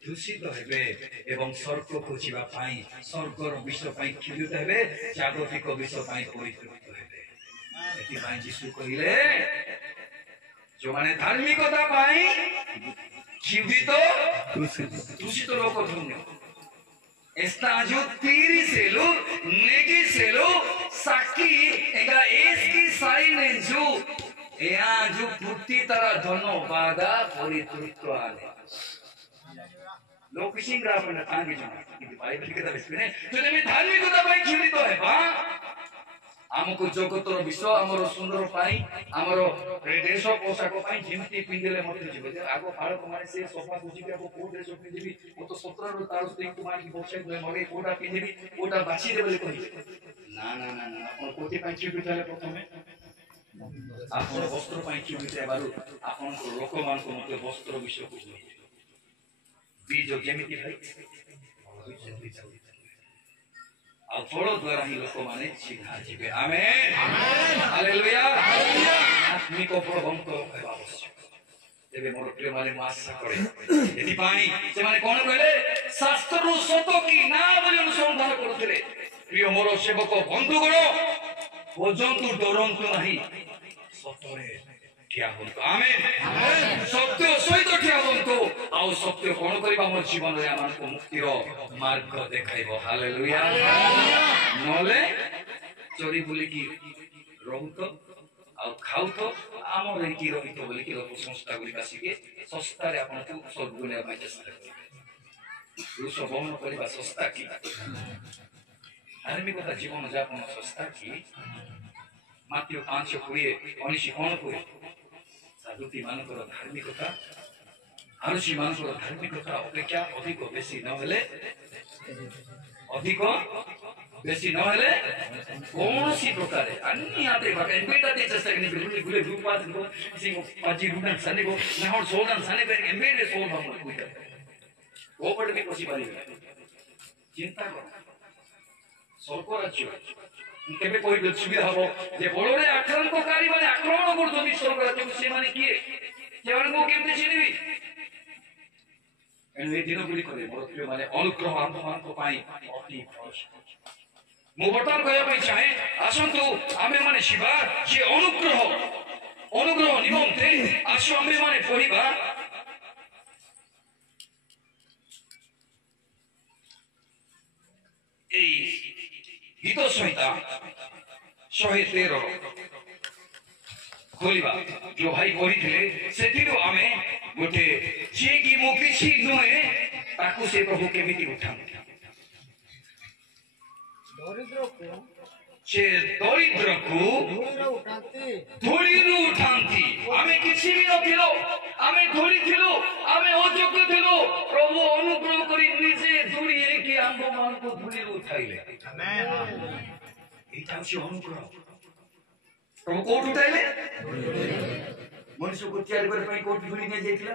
ଦୂଷିତ ହେବେ ଏବଂ ସ୍ୱର୍ଗକୁ ଯିବା ପାଇଁ, ସ୍ୱର୍ଗର ବିଷୟ ପାଇଁ କ୍ଷୁଧିତ ହେବେ, ଜାଗତିକ ବିଷୟ ପାଇଁ ପରିତୃପ୍ତ ହେବେ। ଏଥିପାଇଁ ଯୀଶୁ କହିଲେ, ଯୋଉମାନେ ଧାର୍ମିକତା ପାଇଁ କ୍ଷୁଧିତ ଦୂଷିତ ଲୋକ ଧନ୍ୟ। Está justiriselo, negiselo, saki, ega eski sainenju, ea ju putti tara dhono baga poritrutwane. लोग फिशिंग ग्राफ में नतांगे जाना, क्योंकि बाइबल की किताब इसमें जो हमें धार्मिकता भाई जीवित तो है बा, हमको जगतर विश्व हमरो सुंदर पाई, हमरो देश पोशाक पाई जिमती पिंडले मत जीवित है। आगो फाड़ कुमारी से सोफा कुची के आगो कोट ड्रेस पिंडली, वो तो 17 रो तारो स्टिंग कुमारी की पोशाक में मगे कोटा पिंडली, कोटा बाची दे बोले कोई। ना ना ना ना, अपन कोटी पाई जीवित है प्रथम में ଆପଣ ବସ୍ତ୍ର ପାଇଁ ଚିନ୍ତିତ ହେବାରୁ ଆପଣଙ୍କ ଲୋକମାନଙ୍କ ମଧ୍ୟ ବସ୍ତ୍ର ବିଷୟକୁ ବୀଜ ଯେମିତି ଭାଇ ଆଉ ଫଳ ଦ୍ୱାରା ହିଁ ଲୋକମାନେ ସିଧା ଯିବେ। ଆମେନ୍ ହାଲେଲୁୟା। ଆତ୍ମିକ ଫଳବନ୍ତ ହେବା ଆବଶ୍ୟକ। ତେବେ ମୋର ପ୍ରିୟମାନେ ମୁଁ ଆଶା କରେ ଏଥିପାଇଁ ସେମାନେ କଣ କହିଲେ ଶାସ୍ତ୍ରରୁ ସତ କି ନା ବୋଲି ଅନୁସନ୍ଧାନ କରୁଥିଲେ। ପ୍ରିୟ ମୋର ସେବକ ବନ୍ଧୁଗଣ ପର୍ଯ୍ୟନ୍ତ ଡରନ୍ତୁ ନାହିଁ, ସତରେ ଠିଆ ହୁଅନ୍ତୁ। ଆମେନ୍ ସତ୍ୟ ସହିତ ଠିଆ ହୁଅନ୍ତୁ ଆଉ ସତ୍ୟ କଣ କରିବା ଆମ ଜୀବନରେ ଆମକୁ ମୁକ୍ତିର ମାର୍ଗ ଦେଖାଇବ। ହାଲେଲୁୟା। ନହେଲେ ଚୋରି ବୁଲିକି ରହୁତ ଆଉ ଖାଉତ ଆମର ଏଇଠି ରହିତ ବୋଲିକି ଲୋକ ସଂସ୍ଥା ଗୁଡ଼ିକ ଆସିକି ଶସ୍ତାରେ ଆପଣଙ୍କୁ ସ୍ୱର୍ଗ ନେବା ପାଇଁ ଚେଷ୍ଟା କରିବେ। ପୁରୁଷ ବହନ କରିବା ଶସ୍ତା କି? ଧାର୍ମିକତା ଜୀବନ ଯାପନ ଶସ୍ତା କି? ମାତ୍ର 5:20 କଣ କୁହେ? ସାଧୁତି ମାନଙ୍କର ଧାର୍ମିକତା ଆରୁଷି ମାନଙ୍କର ଧାର୍ମିକତା ଅପେକ୍ଷା ଅଧିକ ବେଶୀ ନହେଲେ କୌଣସି ପ୍ରକାରେ अन्य एम्बेड चेष्टा करनी गुले ग्रुप पास को किसी को पाजी रुडन सने को नहर सोडन सने पे एम्बेड सोड हम कोई कर ओपड़ में कोसी पारी चिंता करो सरकार राज्य केबे कोई सुविधा हबो जे बड़ोरे आक्रांतकारी माने आक्रमण करछथि सरकार राज्य से माने किए जे माने को केमते चिनिबि एनु ए दिन गुली करे मोर प्रिय माने अनुग्रह आत्मानको पाई अति आवश्यक। ମୁଁ ବର୍ତ୍ତମାନ କହିବା ପାଇଁ ଚାହେଁ ଆସନ୍ତୁ ଆମେ ମାନେ ଶିବା ଯେ ଅନୁଗ୍ରହ ନିମନ୍ତେ ଆସୁ ଆମେ ମାନେ ପଢିବା ଏଇ ଗୀତ ସଂହିତା 113 ଖୋଲିବା ଯୋଉ ଭାଇ ପଢିଥିଲେ ସେଥିରୁ ଆମେ ଗୋଟେ ଯିଏ କି ମୁଁ କିଛି ନୁହେଁ ତାକୁ ସେ ପ୍ରଭୁ କେମିତି ଉଠାନ୍ତି से दरिद्र को धूलिरु उठांती आमे किछि भी नथिलो आमे धूली थिलो आमे अयोग्य थिलो प्रभु अनुग्रह करी निजे धूली एकी आंबो मान को धूलिरु उठाइले। आमेन एटा होछि अनुग्रह। प्रभु कोट उठाइले मनुष्य को तैयार करे पई कोट धूली ने जाइतिला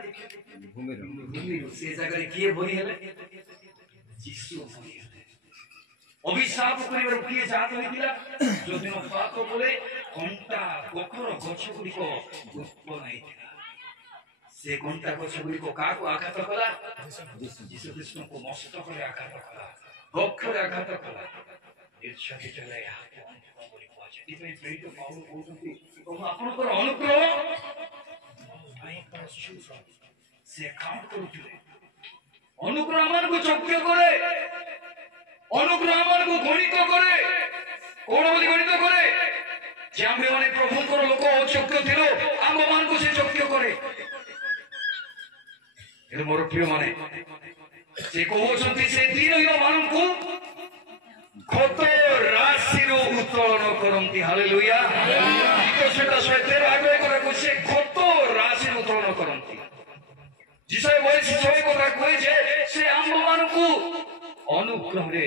भूमिरु से जगह किए भरी हेले यीशु भरी अभिशाप करिବାର କିଏ ଜାତ ହୋଇଥିଲା ଯୋଦିନ ପାପ ବୋଲେ କଣ୍ଟା କୋଖର ଗଛ ଗୁଡ଼ିକ ଉତ୍ପନ୍ନ ହୋଇଥିଲା। ସେ କଣ୍ଟା ଗଛ ଗୁଡ଼ିକ କାହାକୁ ଆଘାତ କଲା? ଯୀଶୁ ଖ୍ରୀଷ୍ଟଙ୍କୁ ମସ୍ତକରେ ଆଘାତ କଲା, ବକ୍ଷରେ ଆଘାତ କଲା। ନିର୍ଚ୍ଛାଦିତ ହେଲା ଏହାକୁ ଅନୁଗ୍ରହ ବୋଲି କୁହାଯାଏ। ଏଥିପାଇଁ ପ୍ରେରିତ ପାଉଲ କହୁଛନ୍ତି ପ୍ରଭୁ ଆପଣଙ୍କର ଅନୁଗ୍ରହ ସେ କାମ କରୁଥିଲେ। ଅନୁଗ୍ରହ ଆମକୁ ଯୋଗ୍ୟ କରେ, अनुग्रह को गणित करे कौन बोली गणित करे जे आमे माने प्रभुंकर लोक अयोग्य थिलो आम मान को से योग्य करे। ए मोर प्रिय माने से कहउछंती से दीनहीन मान को खत राशि रो उत्तोलन करंती। हालेलुया। तो सेटा सहित आगे करे को से खत राशि उत्तोलन करंती। जिसे वैसे सही কথা কই যে সে আম মান को अनुग्रह रे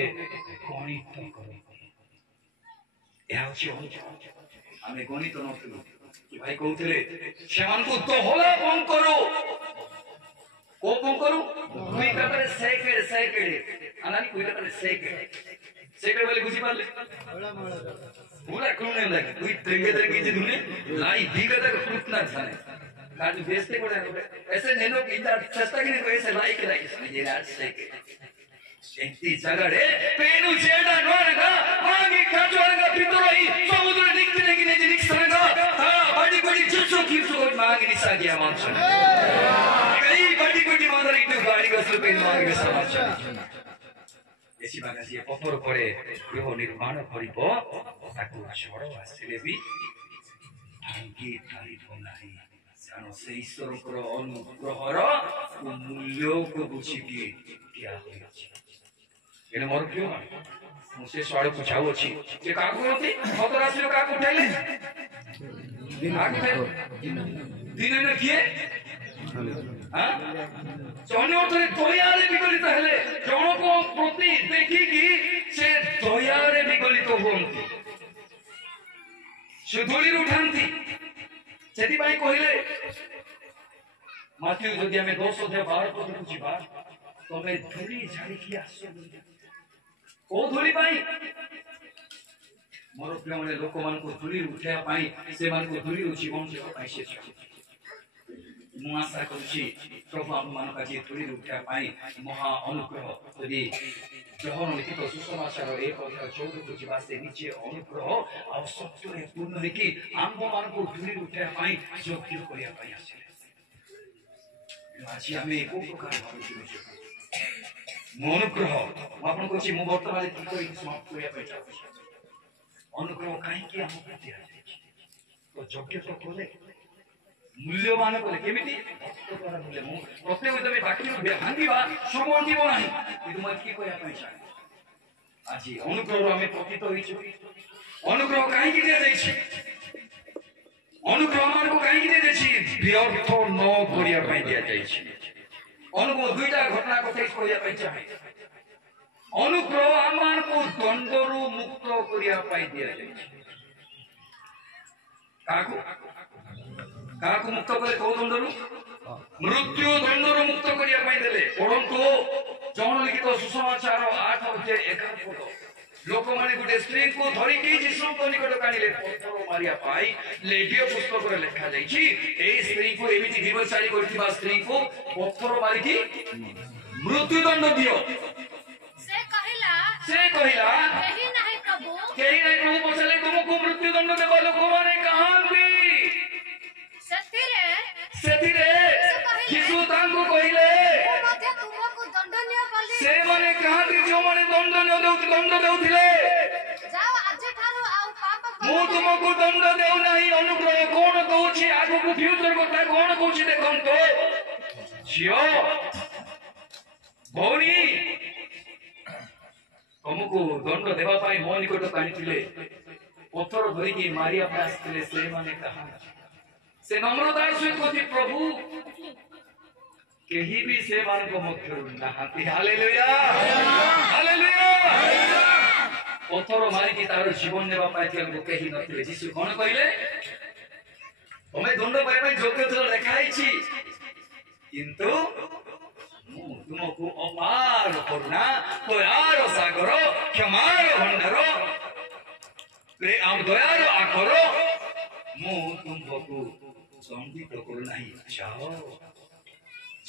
गणित करते ଏହା ହେଉଛି ଅନୁଗ୍ରହ। ଆମେ ଗଣିତ ନଥିଲୁ କି ଭାଇ କହୁଥିଲେ ସେମାନଙ୍କୁ ଦୋହଲା ବଙ୍କରୁ କୋ ବଙ୍କରୁ ଦୁଇ କାଟାରେ ସେକେଡେ ଆନାନି ଦୁଇ କାଟାରେ ସେକେଡେ ବୋଲି ବୁଝି ପାରିଲେ पूरा क्यों नहीं लगे कोई तरीके से दुनिया लाई दी का तक उतना जाने काज बेचते को ऐसे नैनो की सस्ता की नहीं ऐसे लाइक समझिए आज सेकेडे एंती जगड़े पेनु चेड़ा नोरगा मांगी काचोरगा पितरोई समुद्र निकते नहीं ने निकसरगा हां बड़ी चुचो किसो मांगी निसा गया मानसन कई बड़ी मांदर इतु गाड़ी गसल पे मांगी समाचार ऐसी बात है पपर पड़े गृह निर्माण करिबो ताकू छोड़ो आसिले भी भांगी थारिबो नाही जानो से ईश्वरकर अनुग्रहर मूल्य को बुझिबी क्या होइछि। एने मोर प्रिय मु से स्वाड़ को जाउ अछि जे काकू होती खतरासी काकू उठाइले दिन ने किए हां जनो दयारे विगलित हेले जनो को प्रति देखि कि से दयारे विगलित होंती से धूली उठांती ସେଥିପାଇଁ କହିଲେ ମାଥ୍ୟୁ ଯଦି ଆମେ 10:12 ପଦକୁ ଯିବା ତମେ ଧୂଳି ଝାଡ଼ିକି ଆସ। କୋଉ ଧୂଳି ପାଇଁ? ମୋର ପ୍ରିୟମାନେ ଲୋକମାନଙ୍କୁ ଧୂଳି ଉଠାଇବା ପାଇଁ, ସେମାନଙ୍କୁ ଧୂଳିରୁ ଜୀବନ ଦେବା ପାଇଁ ସେ ମୁଁ ଆଶା କରୁଛି ପ୍ରଭୁ ଆମମାନଙ୍କୁ ଆଜି ଧୂଳିରୁ ଉଠାଇବା ପାଇଁ ମହା ଅନୁଗ୍ରହ ଯଦି ଯୋହନ ଲିଖିତ ସୁସମାଚାର 1:14କୁ ଯିବା ସେ ନିଜେ ଅନୁଗ୍ରହ ଆଉ ସତ୍ୟରେ ପୂର୍ଣ୍ଣ ହେଇକି ଆମ୍ଭମାନଙ୍କୁ ଧୂଳିରୁ ଉଠାଇବା ପାଇଁ ଯୋଗ୍ୟ କରିବା ପାଇଁ ଆସିଲେ। ଆଜି ଆମେ କୋଉ ପ୍ରକାର ଭାବୁଛୁ? ମୁଁ ଅନୁଗ୍ରହ ମୁଁ ଆପଣଙ୍କୁ କହୁଛି, ମୁଁ ବର୍ତ୍ତମାନ ସମାପ୍ତ କରିବା ପାଇଁ ଚାହୁଁଛି। ଅନୁଗ୍ରହ କାହିଁକି ଆମକୁ ଦିଆଯାଇଛି? ତ ଯୋଗ୍ୟତା କଲେ, ମୂଲ୍ୟମାନ କଲେ, କେମିତି ମୂଲ୍ୟ ମୁଁ ପ୍ରତ୍ୟେକ ତମେ ବାକ୍ୟ ଭାଙ୍ଗିବା ସବୁ ଯିବ ନାହିଁ, କିନ୍ତୁ ମୁଁ ଏତିକି କହିବା ପାଇଁ ଚାହେଁ ଆଜି ଅନୁଗ୍ରହରୁ ଆମେ ପ୍ରତୀତ ହୋଇଛୁ। ଅନୁଗ୍ରହ କାହିଁକି ଦିଆଯାଇଛି? ଅନୁଗ୍ରହ ଆମକୁ କାହିଁକି ଦିଆଯାଇଛି? ବ୍ୟର୍ଥ ନ କରିବା ପାଇଁ ଦିଆଯାଇଛି। ଅନୁଗ୍ରହ ଦୁଇଟା ଘଟଣା କଥା କହିବା ପାଇଁ ଚାହେଁ। ଅନୁଗ୍ରହ ଆମକୁ ଦଣ୍ଡରୁ ମୁକ୍ତ କରିବା ପାଇଁ ଦିଆଯାଇଛି। କାହାକୁ କାହାକୁ ମୁକ୍ତ କଲେ? କୋଉ ଦଣ୍ଡରୁ? ମୃତ୍ୟୁ ଦଣ୍ଡରୁ ମୁକ୍ତ କରିବା ପାଇଁ ଦେଲେ। ପଢନ୍ତୁ ଯୋହନ ଲିଖିତ ସୁସମାଚାର 8:11 ଲୋକମାନେ ଗୋଟେ ସ୍ତ୍ରୀକୁ ଧରିକି ଯୀଶୁଙ୍କ ନିକଟକୁ ଆଣିଲେ ପଥର ମାରିବା ପାଇଁ। ଲେବୀୟ ପୁସ୍ତକରେ ଲେଖାଯାଇଛି ଏହି ସ୍ତ୍ରୀକୁ, ଏମିତି ବ୍ୟବସାୟୀ କରିଥିବା ସ୍ତ୍ରୀକୁ ପଥର ମାରିକି ମୃତ୍ୟୁଦଣ୍ଡ ଦିଅ। ସେ କହିଲା କେହି ନାହିଁ ପ୍ରଭୁ। ପଚାରିଲେ ତୁମକୁ ମୃତ୍ୟୁଦଣ୍ଡ ଦେବା ଲୋକମାନେ କାହାନ୍ତି? ସେଥିରେ ଯୀଶୁ ତାଙ୍କୁ କହିଲେ ସେମାନେ କାହାନ୍ତି? ଯୋଉମାନେ ଦଣ୍ଡ ଦେଉଥିଲେ। ମୁଁ ତୁମକୁ ଦଣ୍ଡ ଦେଉନାହିଁ। ଅନୁଗ୍ରହ କଣ କହୁଛି? ଆଗକୁ ଫ୍ୟୁଚର କଥା କଣ କହୁଛି ଦେଖନ୍ତୁ। ଝିଅ, ଭଉଣୀ, ତମକୁ ଦଣ୍ଡ ଦେବା ପାଇଁ ମୋ ନିକଟକୁ ଆଣିଥିଲେ, ପଥର ଧରିକି ମାରିବା ପାଇଁ ଆସିଥିଲେ, ସେମାନେ କାହାନ୍ତି? ସେ ନମ୍ରତାର ସହିତ କହୁଛି, ପ୍ରଭୁ କେହି ବି ସେମାନଙ୍କ ମଧ୍ୟରୁ ନାହାନ୍ତି। Hallelujah, hallelujah. ପଥର ମାରିକି ତାର ଜୀବନ ନେବା ପାଇଁ କେହି ନଥିଲେ। ଯୀଶୁ କଣ କହିଲେ? ତମେ ଦଣ୍ଡ ପାଇବା ପାଇଁ ଯୋଗ୍ୟ ଥିଲ, ଲେଖା ହେଇଛି, କିନ୍ତୁ ମୁଁ ତୁମକୁ ଅପାର କରୁଣା, ଦୟାର ସାଗର, କ୍ଷମାର ଭଣ୍ଡାର, ଦୟାର ଆକର ମୁଁ ତୁମକୁ ଦଣ୍ଡିତ କରୁନାହିଁ। ଯାଅ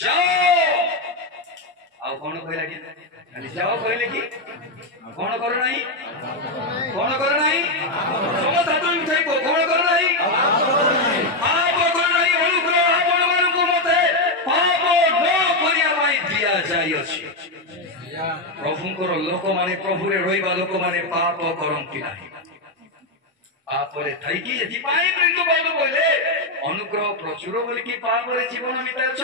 ଯାଅ। ଆଉ କଣ କହିଲା କି? ଖାଲି ଯାଅ କହିଲେ କି? କଣ କର ନାହିଁ? କଣ କର ନାହିଁ? ସମସ୍ତ ହାତ ଉଠାଇ କଣ କର ନାହିଁ? ପାପ କର ନାହିଁ। ଅନୁଗ୍ରହ ଆପଣମାନଙ୍କୁ ମତେ ପାପ ନ କରିବା ପାଇଁ ଦିଆଯାଇଅଛି। ପ୍ରଭୁଙ୍କର ଲୋକମାନେ, ପ୍ରଭୁରେ ରହିବା ଲୋକମାନେ ପାପ କରନ୍ତି ନାହିଁ। ପାପରେ ଥାଇକି ଏଥିପାଇଁ କିନ୍ତୁ ବାଇବଲ କହିଲେ ଅନୁଗ୍ରହ ପ୍ରଚୁର ବୋଲିକି ପାପରେ ଜୀବନ ବିତାଉଛ।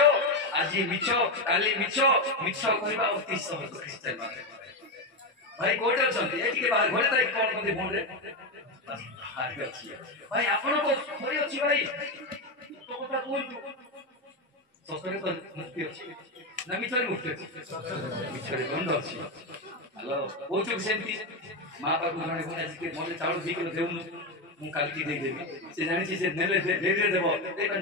ଆଜି ମିଛ, କାଲି ମିଛ। ମିଛ କହିବା ଅତି ସହଜ ଖ୍ରୀଷ୍ଟିଆନ ମାନେ। ଭାଇ କୋଉଠି ଅଛନ୍ତି? ଏଠିକି ବାହାର ଘରେ ଥାଇ କଣ କହନ୍ତି? ଫୋନରେ ଭାଇ ଆପଣଙ୍କ ଘରେ ଅଛି। ଭାଇ କଥା କୁହନ୍ତୁ। ସତରେ ତ ମୁକ୍ତି ଅଛି ନା ମିଛରେ ମୁକ୍ତି ଅଛି? ମିଛରେ ଦଣ୍ଡ ଅଛି। ହ୍ୟାଲୋ, କହୁଛୁ ସେମିତି ମା ପାଖକୁ ଜଣେ ଆସିକି ମତେ ଚାଉଳ 2 କିଲୋ ଦେଉନୁ, ମୁଁ କାଲିକି ଦେଇଦେବି। ସେ ଜାଣିଛି ସେ ନେଲେ ଡେରିରେ ଦେବ।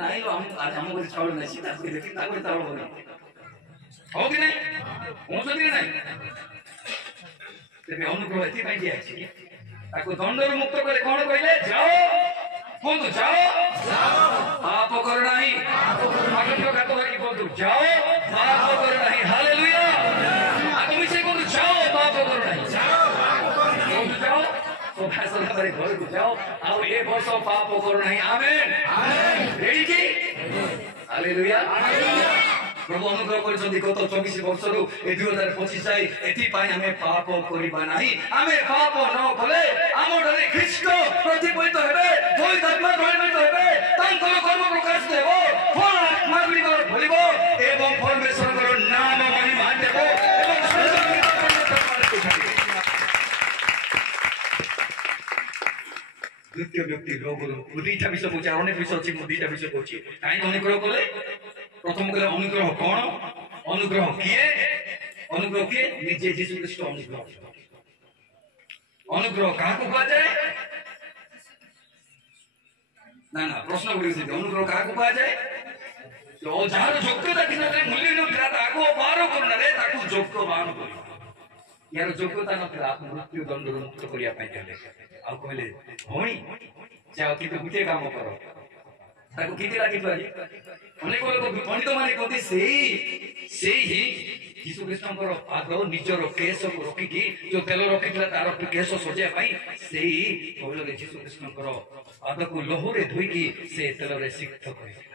ନାହିଁ ଆମ ଘରେ ଚାଉଳ ନାହିଁ, ତାକୁ ଦେଖି ତାକୁ ଚାଉଳ ବନା। ହଉ କି ନାହିଁ? କହୁଛନ୍ତି ନାହିଁ? ତେବେ ଅନୁଗ୍ରହ ଏଥିପାଇଁ ଦିଆଯାଇଛି, ତାକୁ ଦଣ୍ଡରୁ ମୁକ୍ତ କଲେ। କଣ କହିଲେ? ଯାଅ, କୁହନ୍ତୁ ଯାଅ, ପାପ କର ନାହିଁ। ଘାତ ଧରିକି କୁହନ୍ତୁ, ଯାଅ ପାପ କର ନାହିଁ। ହାଲେଲୁୟା। ଆଗ ମିଶେଇ କୁହନ୍ତୁ, ଯାଅ ପାପ କର ନାହିଁ। ଯାଅ ସଦାବେଳେ ଘରକୁ ଯାଅ, ଆଉ ଏ ବର୍ଷ ପାପ କର ନାହିଁ। ଆମେନ୍। ଏଇକି ହାଲେଲୁୟା। ପ୍ରଭୁ ଅନୁଗ୍ରହ କରିଛନ୍ତି ଗତ 24 ବର୍ଷରୁ ଏ 2025 ଯାଏ। ଏଥିପାଇଁ ଆମେ ପାପ କରିବା ନାହିଁ। ଆମେ ପାପ ନ କଲେ ଆମଠାରେ ଖ୍ରୀଷ୍ଟ ପ୍ରତିଫଳିତ ହେବେ, ପବିତ୍ରାତ୍ମା ପ୍ରଣିତ ହେବେ, ତାଙ୍କର କର୍ମ ପ୍ରକାଶିତ ହେବ, ଫଳ ଆତ୍ମା ଗୁଡ଼ିକର ଫଳିବ ଏବଂ ପରମେଶ୍ୱରଙ୍କର ନାମ ମହିମା ଦେବ ଏବଂ ଦ୍ୱିତୀୟ ବ୍ୟକ୍ତି ରୋଗରୁ ଦୁଇଟା ବିଷୟ କହୁଛି, ଆଉ ଅନେକ ବିଷୟ ଅଛି, ମୁଁ ଦୁଇଟା ବିଷୟ କହୁଛି। କାହିଁକି ଅନୁଗ୍ରହ କଲେ? ପ୍ରଥମ କହିଲେ ଅନୁଗ୍ରହ କଣ? ଅନୁଗ୍ରହ କିଏ? ଅନୁଗ୍ରହ କିଏ? ନିଜେ ଯୀଶୁ ଖ୍ରୀଷ୍ଟ ଅନୁଗ୍ରହ। ଅନୁଗ୍ରହ କାହାକୁ କୁହାଯାଏ? ନା ନା ପ୍ରଶ୍ନ ଉଠୁଛି ଅନୁଗ୍ରହ କାହାକୁ କୁହାଯାଏ? ଯାହାର ଯୋଗ୍ୟତା ଥିଲା ମୂଲ୍ୟ ନଥିଲା ତାକୁ ଅପାର କରୁଣାରେ ତାକୁ ଯୋଗ୍ୟବାନ କରିବ। यार ଯୋଗ୍ୟତା ନଥିଲା ଆପଣ ମୃତ୍ୟୁ ଦଣ୍ଡରୁ ମୁକ୍ତ କରିବା ପାଇଁ ଚାଲେ ଆଉ କହିଲେ ଭଉଣୀ ଯାଅ କିନ୍ତୁ ଗୋଟିଏ କାମ କର ତାକୁ କିଛି ଲାଗିଥିଲା ଅନେକ ଲୋକ ପଣ୍ଡିତ ମାନେ କହନ୍ତି ସେଇ ହିଁ ଯୀଶୁ ଖ୍ରୀଷ୍ଟଙ୍କର ପାଦ ନିଜର କେଶକୁ ରଖିକି ଯୋଉ ତେଲ ରଖିଥିଲା ତାର କେଶ ସଜେଇବା ପାଇଁ ସେଇ କହିଲେ ଯୀଶୁ ଖ୍ରୀଷ୍ଟଙ୍କର ପାଦକୁ ଲହୁରେ ଧୋଇକି ସେ ତେଲରେ ସିକ୍ତ କରିଥିଲା।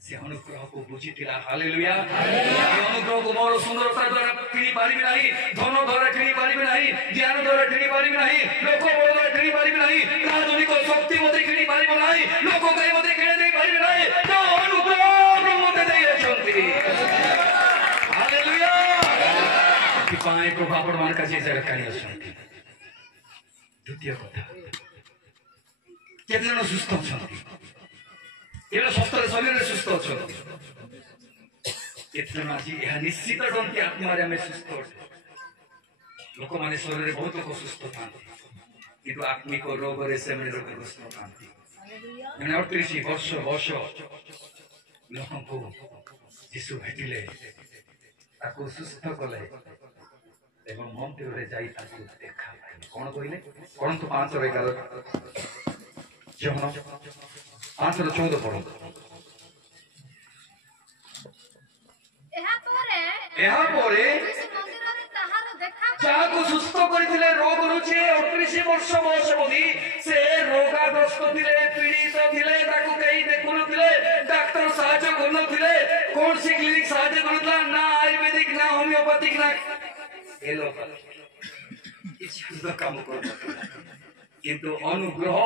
से अनुग्रह को बुझीला हालेलुया अनुग्रह को मोर सुंदरता द्वारा किणी पारिबे नाही धन द्वारा किणी पारिबे नाही ज्ञान द्वारा किणी पारिबे नाही लोक बल द्वारा किणी पारिबे नाही राजनीतिक शक्ति मते किणी पारिबे नाही लोक कई मते किणी दे पारिबे नाही तो अनुग्रह मते दे अछंती हालेलुया कि पाए प्रभु आपण मान का जे जगत काणी अछंती। द्वितीय कथा केते जन सुस्थ अछंती एवं सप्तर शरीर सुस्थ अच्छा निश्चित टंकी आत्मा सुस्थ लोक मैंने शरीर बहुत लोग सुस्थ था कि आत्मिक रोग से रोगग्रस्त था 38 वर्ष बयस लोक को जीशु भेटिले सुस्थ कले मंदिर में देखा कौन कहले पढ़ु 5:11 जहन 5:14 पढ़ो जाको सुस्थ करथिले रोग रुचे 38 वर्ष बयस बधी से रोगाग्रस्त थिले पीड़ित थिले ताको कई देखु नथिले डॉक्टर सहायता करन थिले कोन सी क्लिनिक सहायता करनला ना आयुर्वेदिक ना होमियोपैथिक ना एलोपैथिक काम करन किंतु अनुग्रह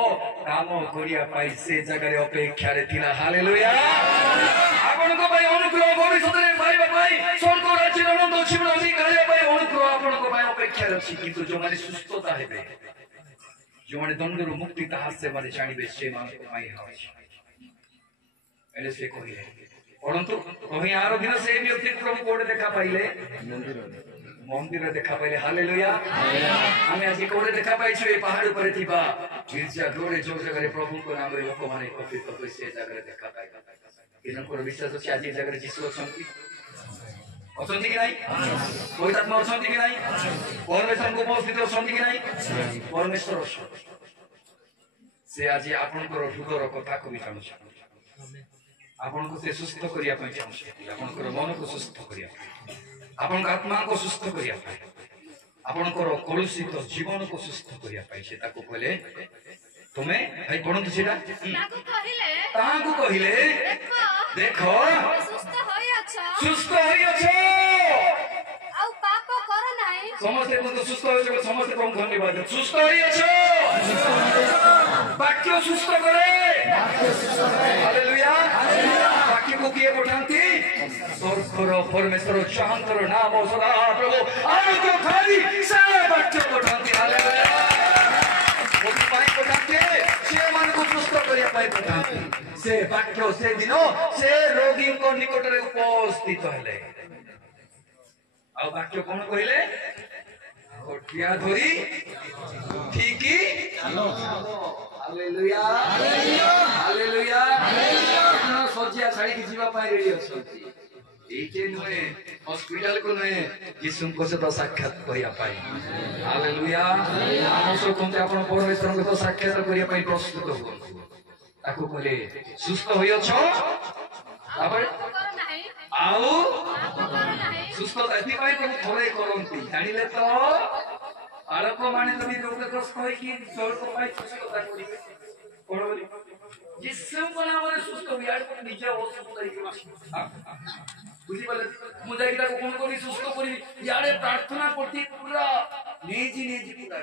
काम करिया पाई से जगह रे अपेक्षा रे थिला हालेलुया आपन को भाई अनुग्रह भविष्य रे पाइबा पाई स्वर्ग राज्य आनंद जीवन अधिकार पाई अनुग्रह आपन को भाई अपेक्षा रे छी किंतु जो माने सुस्थता हेबे जो माने दंडर मुक्ति ताहा से माने जानिबे से मान को पाई होय एले से कहिए परंतु कहीं आरो दिन से व्यक्ति प्रभु कोड देखा पाइले मंदिर देखा पाइले हालेलुया हमें आज कोड़े देखा पाई छे पहाड़ पर थिबा गिरजा घरे जो जगह प्रभु को नाम रे लोक माने कपि कपि से जगह देखा पाई इनकर विश्वास अछि आज जगह जीसु अछंती अछंती कि नाही कोई आत्मा अछंती कि नाही परमेश्वर को उपस्थित अछंती कि नाही परमेश्वर से आज आपन को हृदयर कथा को भी चाहू आपन को से सुस्थ करिया पाई चाहू आपन को मन को सुस्थ करिया आपन आत्मा को सुस्थ करिया पाई आपन को कलुषित जीवन को सुस्थ करिया पाई से ताको कहले तुमे भाई पढंतु सेटा ताको कहिले देखो सुस्थ होई अछो आ पाप कर नाही समस्त को सुस्थ होई अछो समस्त को धन्यवाद सुस्थ होई अछो वाक्य सुस्थ करे हालेलुया वाक्य को किए पठांती स्वर्गर परमेश्वर शांतर नाम सदा प्रभु अनुग्रह खाली से वाक्य पठांती हालेलुया वो पाई पठांती से मन को सुस्थ करिया पाई पठांती से वाक्य से दिनो से रोगी को निकट रे उपस्थित हेले आ वाक्य कोन कहिले ओटिया धरी ठीकी चलो हालेलुया हालेलुया हालेलुया सजिया छाड़ी की जीवा पाए रेडी अछंती एके नए हॉस्पिटल को नए यीशु को से तो साक्षात करिया पाई हालेलुया आमसो कोनते आपण परमेश्वर को तो साक्षात करिया पाई प्रस्तुत हो ताको कहले सुस्थ होई अछो आबर आउ सुस्थ एति पाई को थोड़े करंती जानिले तो आलोक माने तमी रोगग्रस्त होई कि जोर को पाई सुस्थता करिवे कोन बोली जिससे मना माने सुस्थ हो यार को निजे औषध तरीके बुझी बोले मुझे किता को कोन कोनी सुस्थ करी यारे प्रार्थना करती पूरा नेजी पूरा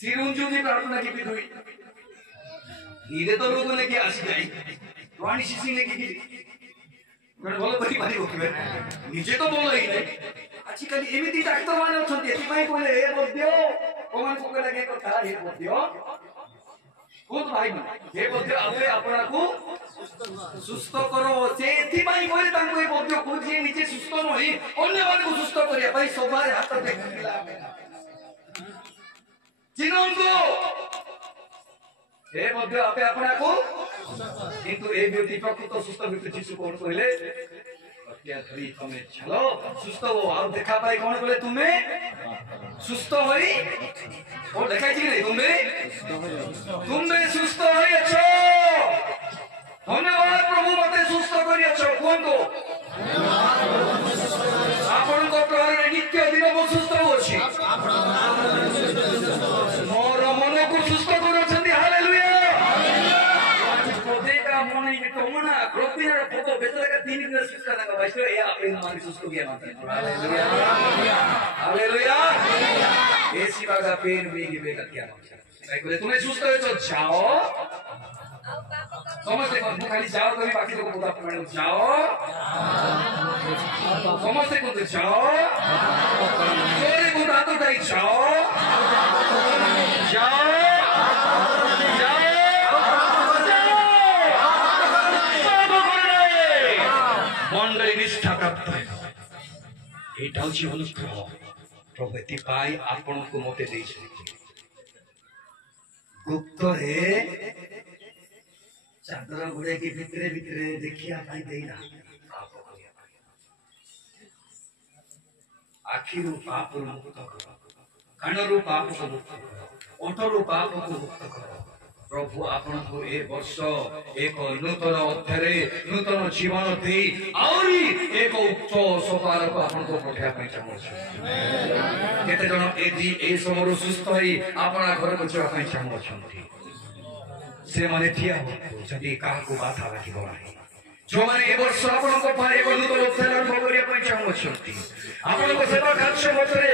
सिरुंजु दी प्रार्थना की बिदुई नीरे तो रोग लेके आसी जाई वाणी शिशी लेके की मैं बोलो बड़ी भारी होके निजे तो बोलो ही नहीं आजिकल एमिति डाक्टर माने अछंती एति पई कहले ए बद्यो कोमान को लगे कथा हे बद्यो खुद भाई हे बद्यो आपे अपना को सुस्थ करो से एति पई कहले तांको ए बद्यो खुद जे निजे सुस्थ नही अन्य मान को सुस्थ करिया भाई सोबार हाथ देखिला जिनंगो ଏ ମଧ୍ୟ ଆପେ ଆପଣଙ୍କୁ କିନ୍ତୁ ଏ ବ୍ୟକ୍ତି ପ୍ରକୃତ ସୁସ୍ଥ ବ୍ୟକ୍ତି ଯୀଶୁ କଣ କହିଲେ ଅତ୍ୟା ଧରି ତମେ ଚାଲ ସୁସ୍ଥ ହୋ ଆଉ ଦେଖା ପାଇ କଣ କହିଲେ ତୁମେ ସୁସ୍ଥ ହୋଇ କଣ ଲେଖାଇଛି କି ତୁମେ ସୁସ୍ଥ ହୋଇଅଛ ଧନ୍ୟବାଦ ପ୍ରଭୁ ମତେ ସୁସ୍ଥ କରିଅଛ କୁହନ୍ତୁ ଆପଣଙ୍କ ପ୍ରଭାବରେ ନିତ୍ୟ ଦିନ ମୁଁ ସୁସ୍ଥ ହେଉଛି ମୋର ମନକୁ ସୁସ୍ଥ କରୁଛନ୍ତି ହାଲେଲୁୟା का मोने के कमना ग्रोपिना फोटो बेचले का 3 दिन सुस्ता का भाई ये आप इन मारी सुस्तो गया मानते हालेलुया हालेलुया ऐसी बागा पेन भी की बेका क्या भाई बोले तुम्हें सुस्त हो तो जाओ समझते कौन खाली जाओ कभी बाकी लोगों को बता मैडम जाओ समझते कौन तो जाओ सोरे को दांतों दाई जाओ जाओ मंडली निष्ठा प्राप्त है एटा होची अनुग्रह प्रभु एतिपाई आपण को मते देइछथि गुप्त रे चादर गुड़े की भितरे भितरे देखिया पाई देना पाप करिया आखिरु पाप मुक्त करो कानरु पाप को मुक्त करो ओठरु पाप को मुक्त करो प्रभु आपण को ए वर्ष एक नूतन अध्याय नूतन जीवन दे आउरी एक उच्च सोपान को आपण को पठा पई चाहूछु केते जण एदी ए समरो सुस्थ होई आपना घर को चवा पई चाहूछंती से माने थिया हो जदी का को बाधा लागी बोलाई जो माने ए वर्ष आपण को पाए एक नूतन अध्याय अनुभव करिया पई चाहूछंती आपण को सेवा कार्य मତରେ